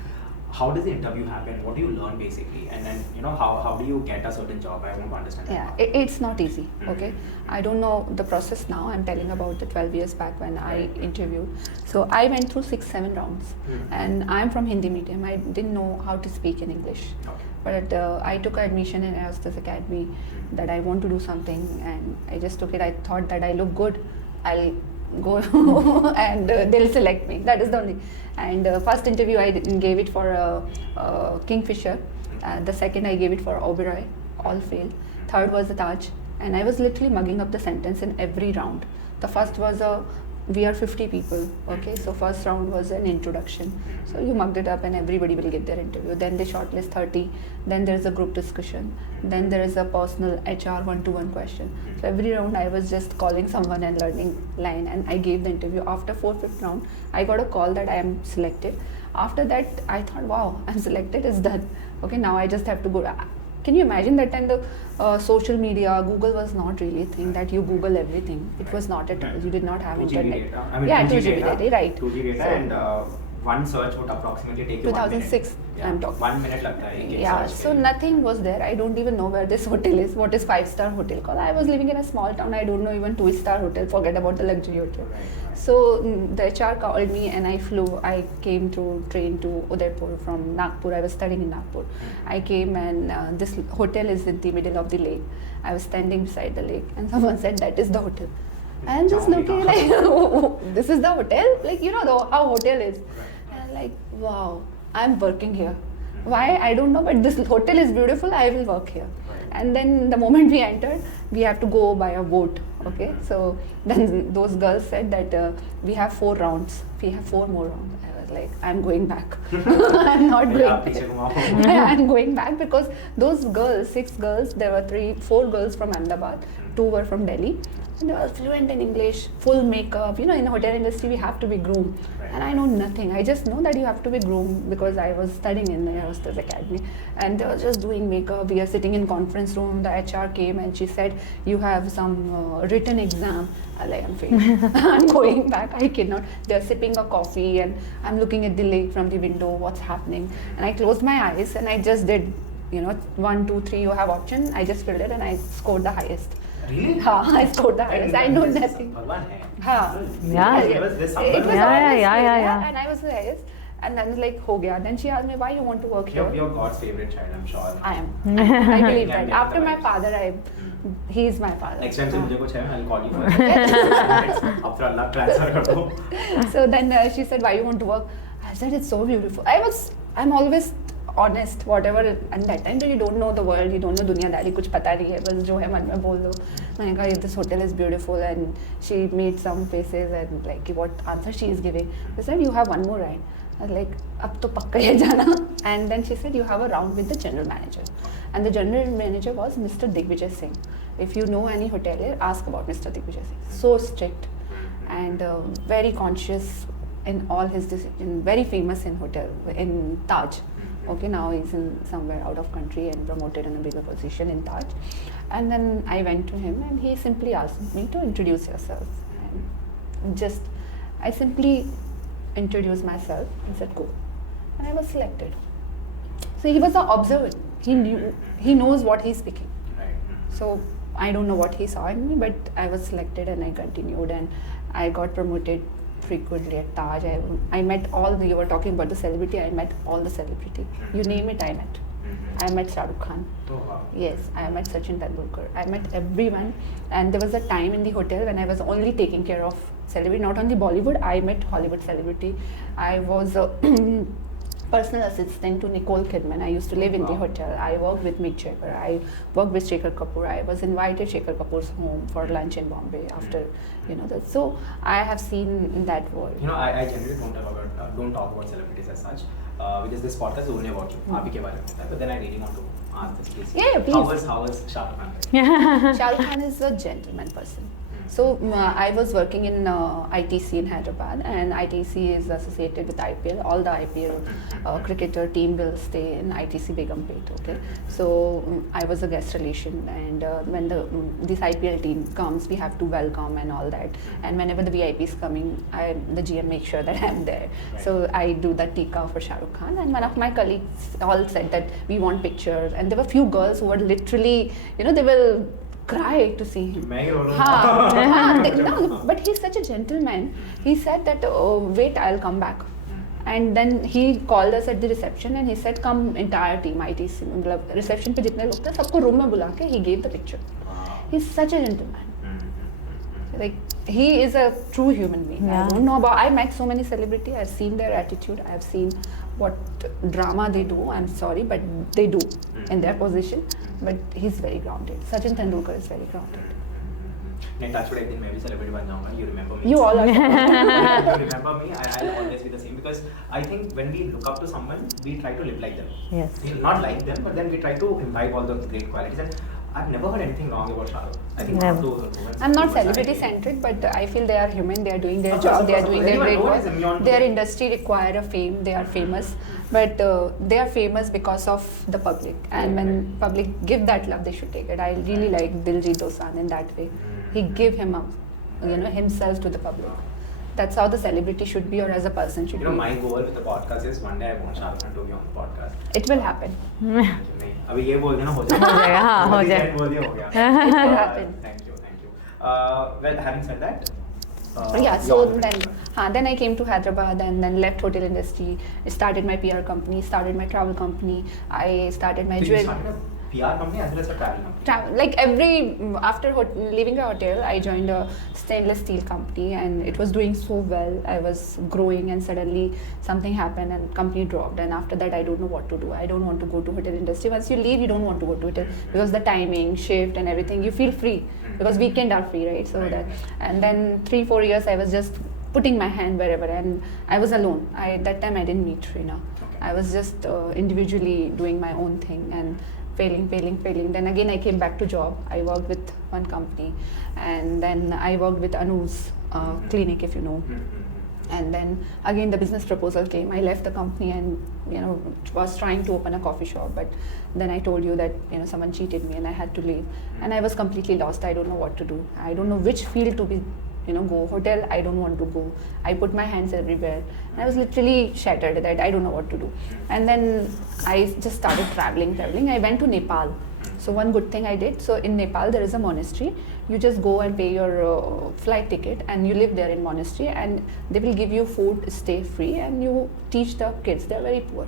How does the interview happen? What do you learn basically? And then, how do you get a certain job? I want to understand that. Yeah, it's not easy, okay? I don't know the process now. I'm telling about the 12 years back when I interviewed. So I went through 6-7 rounds, and I'm from Hindi medium. I didn't know how to speak in English. Okay. But I took admission in Air Hostess Academy that I want to do something, and I just took it. I thought that I look good, I'll go and they'll select me. That is the only. And first interview I gave it for Kingfisher. The second I gave it for Oberoi. All failed. Third was the Taj, and I was literally mugging up the sentence in every round. The first was we are 50 people, okay? So first round was an introduction. So you mugged it up and everybody will get their interview. Then they shortlist 30. Then there is a group discussion. Then there is a personal HR one-to-one question. So every round I was just calling someone and learning line, and I gave the interview. After 4th-5th round, I got a call that I am selected. After that, I thought, wow, I'm selected, it's done. Okay, now I just have to go. Can you imagine that time the social media, Google was not really a thing that you Google everything. It was not at all. You did not have 2GB internet. data. I mean, Yeah, 2GB 2GB data, right. 2GB data, So- and one search would approximately take you 2006 1 minute. I'm talking. 1 minute लगता है एक Yeah, search so के लिए. nothing was there. I don't even know where this hotel is. What is 5-star hotel called? I was living in a small town. I don't know even 2-star hotel. Forget about the luxury hotel. Right. So the HR called me and I flew. I came through train to Udaipur from Nagpur. I was studying in Nagpur. I came and this hotel is in the middle of the lake. I was standing beside the lake and someone said that is the hotel. And just looking like, oh, this is the hotel? Like, how hotel is. And I'm like, wow, I'm working here. Why? I don't know, but this hotel is beautiful. I will work here. And then the moment we entered, we have to go by a boat. Okay, so then those girls said that we have 4 rounds. We have 4 more rounds. I was like, I'm going back. I'm not going. I'm going back because those girls, 6 girls, there were 4 girls from Ahmedabad, 2 were from Delhi. And they were fluent in English, full makeup. In the hotel industry, we have to be groomed. And I know nothing. I just know that you have to be groomed because I was studying in the Air Hostess Academy. And they were just doing makeup. We are sitting in conference room. The HR came and she said, you have some written exam. I'm like, I'm failing. I'm going back. I cannot. They're sipping a coffee and I'm looking at the lake from the window. What's happening? And I closed my eyes and I just did, 1, 2, 3, you have option. I just filled it and I scored the highest. Really? I scored the highest. I know nothing. Yeah. It was this summer. It was Yeah. and I was the highest. And then like, ho gaya. Then she asked me, why you want to work here? You're God's favorite child, I'm sure. I am. I believe that. After my father, He is my father. Next time से मुझे कुछ है, I'll call you first. अब फिर अल्लाह transfer कर दो. So then she said, why you want to work? I said, it's so beautiful. I'm always honest, whatever. And that time you don't know the world, you don't know दुनियादारी, कुछ पता नहीं है, बस जो है मन में बोल दो. मैंने कहा, this hotel is beautiful, and she made some faces and like what answer she is giving. She said, you have one more ride. I was like, अब तो पक्का ही जाना. And then she said, you have a round with the general manager. And the general manager was Mr. Digvijay Singh. If you know any hotelier, ask about Mr. Digvijay Singh. So strict and very conscious in all his decisions. Very famous in hotel, in Taj. Okay, now he's in somewhere out of country and promoted in a bigger position in Taj. And then I went to him and he simply asked me to introduce yourself. And I simply introduced myself and said, go. And I was selected. So he was an observer. He knows what he's speaking. Right. So I don't know what he saw in me, but I was selected and I continued and I got promoted frequently at Taj. I met you were talking about the celebrity, I met all the celebrity. You name it, I met. I met Shah Rukh Khan. Oh, wow. Yes, I met Sachin Tendulkar. I met everyone. And there was a time in the hotel when I was only taking care of celebrity, not only Bollywood, I met Hollywood celebrity. I was a personal assistant to Nicole Kidman. I used to live in the hotel. I worked with Mick Jagger. I worked with Shekhar Kapoor. I was invited Shekhar Kapoor's home for lunch in Bombay after, that. So I have seen that world. I generally don't talk about celebrities as such. Because this podcast is only about you. आप ही के बारे में होता है. But then I really want to ask this, please. Yeah, please. How was Shah Rukh Khan? Shah Rukh Khan is a gentleman person. So I was working in ITC in Hyderabad, and ITC is associated with IPL. All the IPL cricketer team will stay in ITC Begumpet. Okay, so I was a guest relation, and when this IPL team comes, we have to welcome and all that. And whenever the VIPs coming, the GM makes sure that I'm there. Right. So I do the tika for Shah Rukh Khan, and one of my colleagues all said that we want pictures, and there were few girls who were literally, they will cry to see him. No, but he's such a gentleman. He said that, wait, I'll come back. And then he called us at the reception and he said, come entire team, ITC, reception पे जितने लोग थे सबको room में बुला के he gave the picture. He's such a gentleman. Like, he is a true human being. Yeah. I don't know I met so many celebrities. I've seen their attitude. I've seen what drama they do. I'm sorry, but they do in their position. But he's very grounded. Sachin Tendulkar is very grounded. Touch wood, एक दिन मैं भी celebrity बन जाऊँगा. You remember me? You all are. You remember me? I'll always be the same because I think when we look up to someone, we try to live like them. Yes. Not like them, but then we try to imbibe all the great qualities. And I've never heard anything wrong about Shah Rukh. I think Never. I'm not celebrity centric, but I feel they are human. They are doing their job. They are doing their great work. Their industry require a fame. They are famous, but they are famous because of the public. And when public give that love, they should take it. I really like Diljit Dosanjh in that way. He gave him up, himself to the public. That's how the celebrity should be, or as a person should be. My goal with the podcast is one day I want Shah Rukh Khan to be on the podcast. It will happen. अभी ये बोल देना हो जाएगा. हो जाएगा, हाँ, हो जाएगा. बोल दिया हो गया. It will happen. Thank you. Well, having said that. Yeah, so then I came to Hyderabad and then left hotel industry. Started my PR company, started my travel company. I started my So jewelry. you started a PR company as well as a travel company? After leaving a hotel, I joined a stainless steel company and it was doing so well. I was growing and suddenly something happened and company dropped. And after that, I don't know what to do. I don't want to go to hotel industry. Once you leave, you don't want to go to hotel because the timing, shift and everything, you feel free because weekend are free, right? So and then 3-4 years, I was just putting my hand wherever and I was alone. That time I didn't meet Rina. I was just individually doing my own thing and failing. Then again I came back to job. I worked with one company and then I worked with Anu's clinic, if you know. And then again the business proposal came. I left the company and was trying to open a coffee shop, but then I told you that someone cheated me and I had to leave. And I was completely lost. I don't know what to do. I don't know which field to be go. Hotel, I don't want to go. I put my hands everywhere. And I was literally shattered that I don't know what to do. And then I just started traveling. I went to Nepal. So one good thing I did, so in Nepal there is a monastery. You just go and pay your flight ticket and you live there in monastery and they will give you food, stay free and you teach the kids. They are very poor.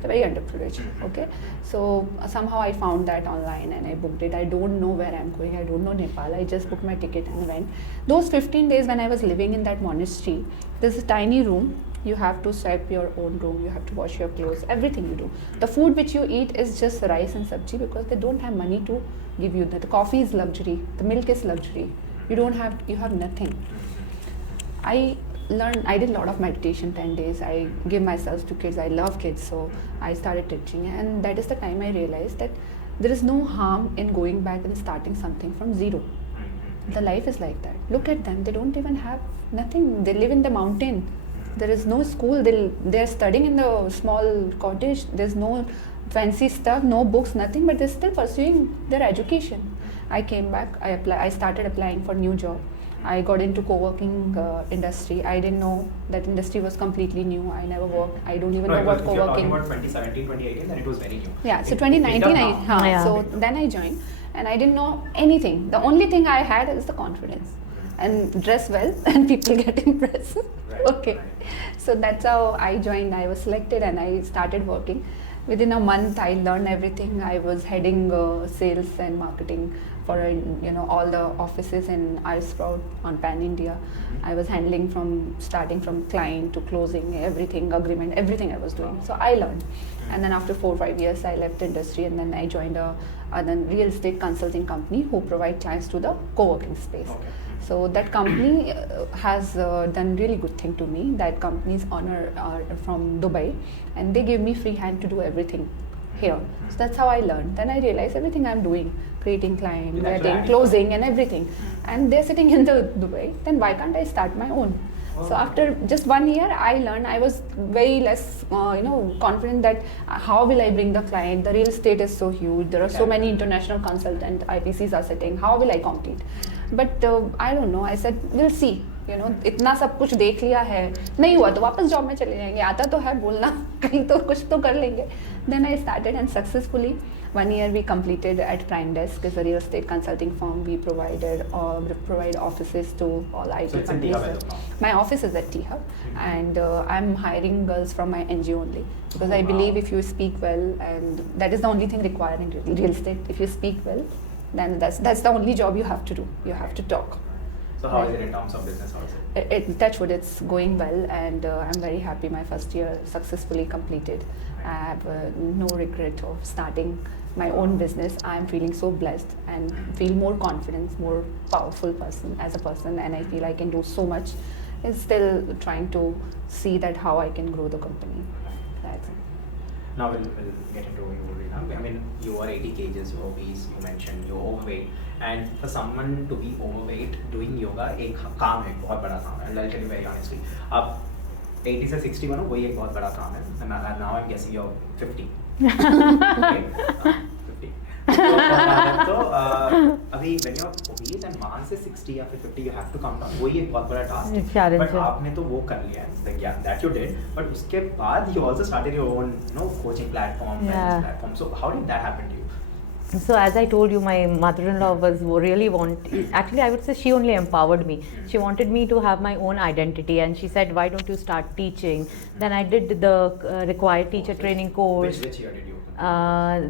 They're very underprivileged. Okay, so somehow I found that online and I booked it. I don't know where I'm going. I don't know Nepal. I just booked my ticket and went. Those 15 days when I was living in that monastery, there's a tiny room. You have to swipe your own room. You have to wash your clothes. Everything you do. The food which you eat is just rice and sabji because they don't have money to give you that. The coffee is luxury. The milk is luxury. You have nothing. I did a lot of meditation, 10 days. I give myself to kids. I love kids, so I started teaching. And that is the time I realized that there is no harm in going back and starting something from zero. The life is like that. Look at them. They don't even have nothing. They live in the mountain. There is no school. They're studying in the small cottage. There's no fancy stuff, no books, nothing, but they're still pursuing their education. I came back. I started applying for new job. I got into co-working industry. I didn't know that industry was completely new. I never worked. I don't even know what co-working. About 2017, 2018, then it was very new. Yeah, so 2019, so then I joined and I didn't know anything. The only thing I had is the confidence and dress well and people get impressed. Right, Okay, right. so that's how I joined. I was selected and I started working. Within a month, I learned everything. I was heading sales and marketing for all the offices in iSprout on Pan India. I was handling starting from client to closing, everything, agreement, everything I was doing. So I learned. And then after 4 or 5 years, I left the industry and then I joined a real estate consulting company who provide clients to the co-working space. Okay. So that company has done really good thing to me. That company's owner are from Dubai and they gave me free hand to do everything here. So that's how I learned. Then I realized everything I'm doing, creating client, vetting, closing and everything. And they're sitting in the Dubai, then why can't I start my own? So after just 1 year, I learned. I was very less, confident that how will I bring the client? The real estate is so huge. There are so many international consultant IPCs are sitting. How will I compete? But I don't know. I said we'll see. इतना सब कुछ देख लिया है, नहीं हुआ तो वापस जॉब में चले जाएंगे. आता तो है बोलना, कहीं तो कुछ तो कर लेंगे. Then I started and successfully 1 year we completed at Prime Desk, is a real estate consulting firm. We provide offices to all IT So it's in companies. T-Hub as of now. My office is at T-Hub and I'm hiring girls from my NGO only because I believe if you speak well, and that is the only thing required in real estate. If you speak well, then that's the only job you have to do. You have to talk. So how is it in terms of business also? Touch wood, it's going well and I'm very happy. My first year successfully completed. I have no regret of starting my own business. I'm feeling so blessed and feel more confidence, more powerful person as a person, and I feel I can do so much. And still trying to see that how I can grow the company. That's it. Now we'll get into you, Rina. I mean, you are 80 kgs, you're obese, you mentioned you're overweight. And for someone to be overweight, doing yoga एक काम है, बहुत बड़ा काम है. And I'll tell you very honestly. आप 80 से 60 बनो, वही एक बहुत बड़ा काम है. And now I'm guessing you're 50. Okay? 50. So अभी when you're obese and वहाँ से 60 या फिर 50 you have to come down. वही एक बहुत बड़ा task है. But आपने तो वो कर लिया है. Like yeah, that you did. But उसके बाद you also started your own, coaching platform, wellness platform. So how did that happen to you? So as I told you, my mother-in-law actually I would say she only empowered me. She wanted me to have my own identity and she said, why don't you start teaching? Then I did the required teacher training course. Which year did you?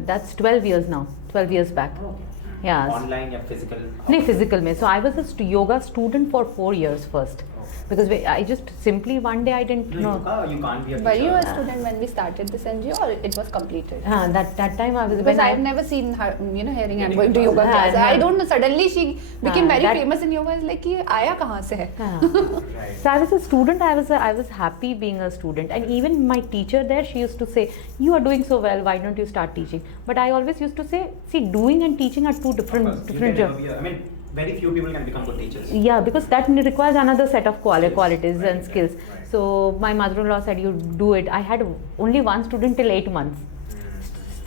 That's 12 years now, 12 years back. Okay. Yeah. Online or physical? No, physical mein. So I was a yoga student for 4 years first. Because I just simply one day I didn't know. You can't be a teacher. Were you a student when we started this NGO or it was completed? That time I was. Because I've never seen her, hearing I'm going to yoga class. I don't know. Suddenly she became very famous in yoga. It's like, ये आया कहाँ से है? Right. So I was a student. I was happy being a student, and even my teacher there, she used to say, "You are doing so well. Why don't you start teaching?" But I always used to say, "See, doing and teaching are two different jobs." I mean, very few people can become good teachers. Yeah, because that requires another set of qualities Right, and skills. Right. So my mother-in-law said, "You do it." I had only one student till 8 months.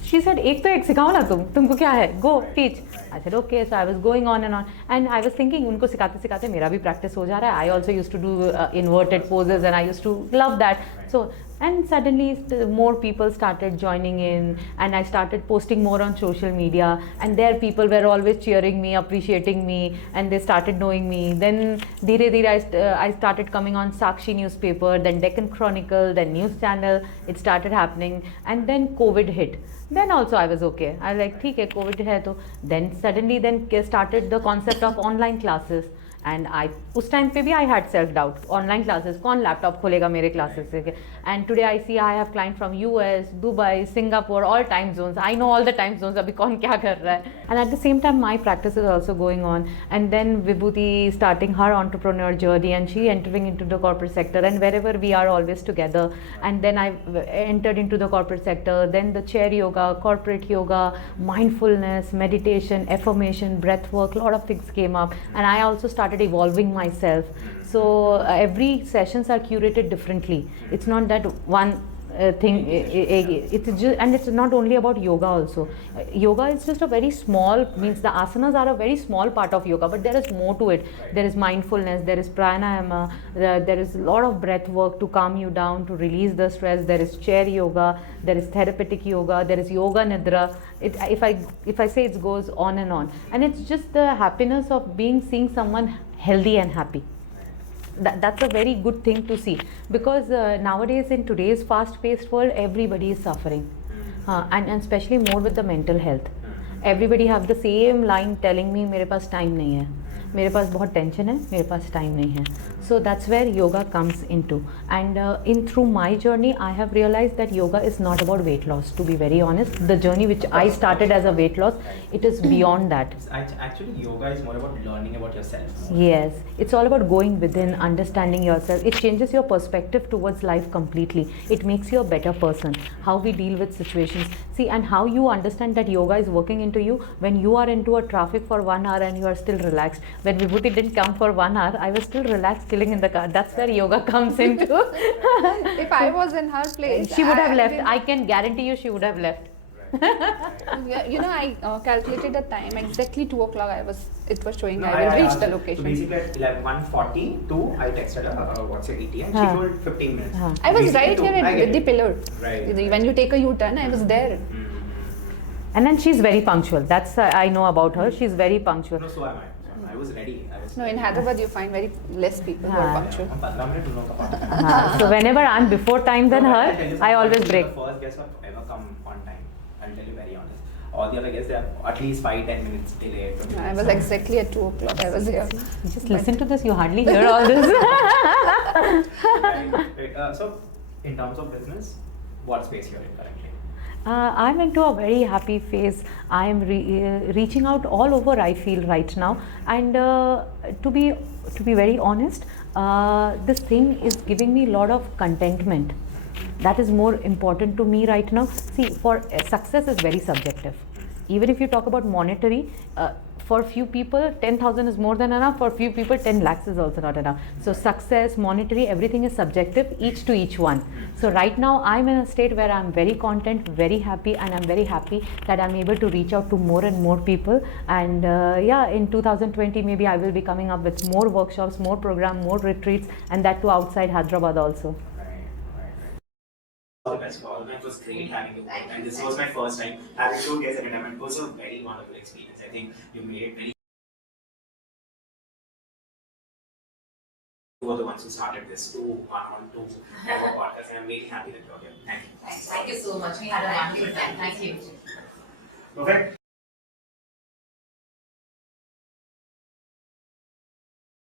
She said, "एक तो एक सिखाओ ना तुमको क्या है? Go teach." I said, "Okay." So I was going on, and I was thinking, उनको सिखाते सिखाते मेरा भी practice हो जा रहा है. I also used to do inverted poses, and I used to love that. So And suddenly more people started joining in, and I started posting more on social media, and there people were always cheering me, appreciating me, and they started knowing me. Then dheere dheere I started coming on Sakshi newspaper, then Deccan Chronicle, then news channel. It started happening, and then COVID hit. Then also I was okay. I was like, ठीक है, COVID है तो. Then suddenly then started the concept of online classes. And I उस time पे भी I had self doubt. Online classes, कौन laptop खोलेगा मेरे classes से? And today I see I have clients from US, Dubai, Singapore, all time zones. I know all the time zones. अभी कौन क्या कर रहा है? And at the same time, my practice is also going on. And then Vibhuti starting her entrepreneur journey, and she entering into the corporate sector. And wherever we are, always together. And then I entered into the corporate sector. Then the chair yoga, corporate yoga, mindfulness, meditation, affirmation, breath work. A lot of things came up, and I also started evolving myself. So every sessions are curated differently. It's not that one thing. It's just, and it's not only about yoga also. Yoga is just a very small, means the asanas are a very small part of yoga, but there is more to it. There is mindfulness, there is pranayama, there is a lot of breath work to calm you down, to release the stress. There is chair yoga, there is therapeutic yoga, there is yoga nidra. If I say, it goes on, and it's just the happiness of seeing someone healthy and happy. That's a very good thing to see, because nowadays in today's fast-paced world, everybody is suffering, and especially more with the mental health. Everybody have the same line telling me, मेरे पास time नहीं है, मेरे पास बहुत tension है, मेरे पास time नहीं है. So that's where yoga comes into. And through my journey, I have realized that yoga is not about weight loss. To be very honest, the journey which I started as a weight loss, it is beyond that. Actually, yoga is more about learning about yourself. Yes, it's all about going within, understanding yourself. It changes your perspective towards life completely. It makes you a better person. How we deal with situations. See, and how you understand that yoga is working into you when you are into a traffic for 1 hour and you are still relaxed. When Vibhuti didn't come for 1 hour, I was still relaxed, chilling in the car. That's where yoga comes into. If I was in her place, she would have left. I can guarantee you she would have left. I calculated the time exactly 2 o'clock. It was showing I will reach the location. So basically at 1:42, I texted her, what's your ETA? And she told 15 minutes. I was right here with the pillar. Right. When you take a U-turn, I was there. And then she's very punctual. That's I know about her. She's very punctual. No, so am I. I was ready. No, in Hyderabad you find very less people who are punctual. So whenever I'm before time than her, I always break. The first guest who ever come on time. I'll tell you very honest. All the other guests, they are at least 5-10 minutes delayed. I was exactly at 2 o'clock. I was here. Just listen to this. You hardly hear all this. Right. So, in terms of business, what space you're in currently? I'm into a very happy phase. I am reaching out all over, I feel, right now. And to be very honest, this thing is giving me a lot of contentment. That is more important to me right now. See, for success is very subjective. Even if you talk about monetary, for few people 10,000 is more than enough. For few people 10 lakhs is also not enough. So success, monetary, everything is subjective, each to each one. So right now I'm in a state where I'm very content, very happy, and I'm very happy that I'm able to reach out to more and more people. And in 2020 maybe I will be coming up with more workshops, more programs, more retreats, and that too outside Hyderabad also. All the best for all of them. It was great having you, and this was my first time having two guests at a time, and it was a very wonderful experience. I think you made it very. You were the ones who started this to have a podcast, and I'm really happy that you're here. Thank you. Thank you so much. We had a wonderful time. Thank you. Perfect.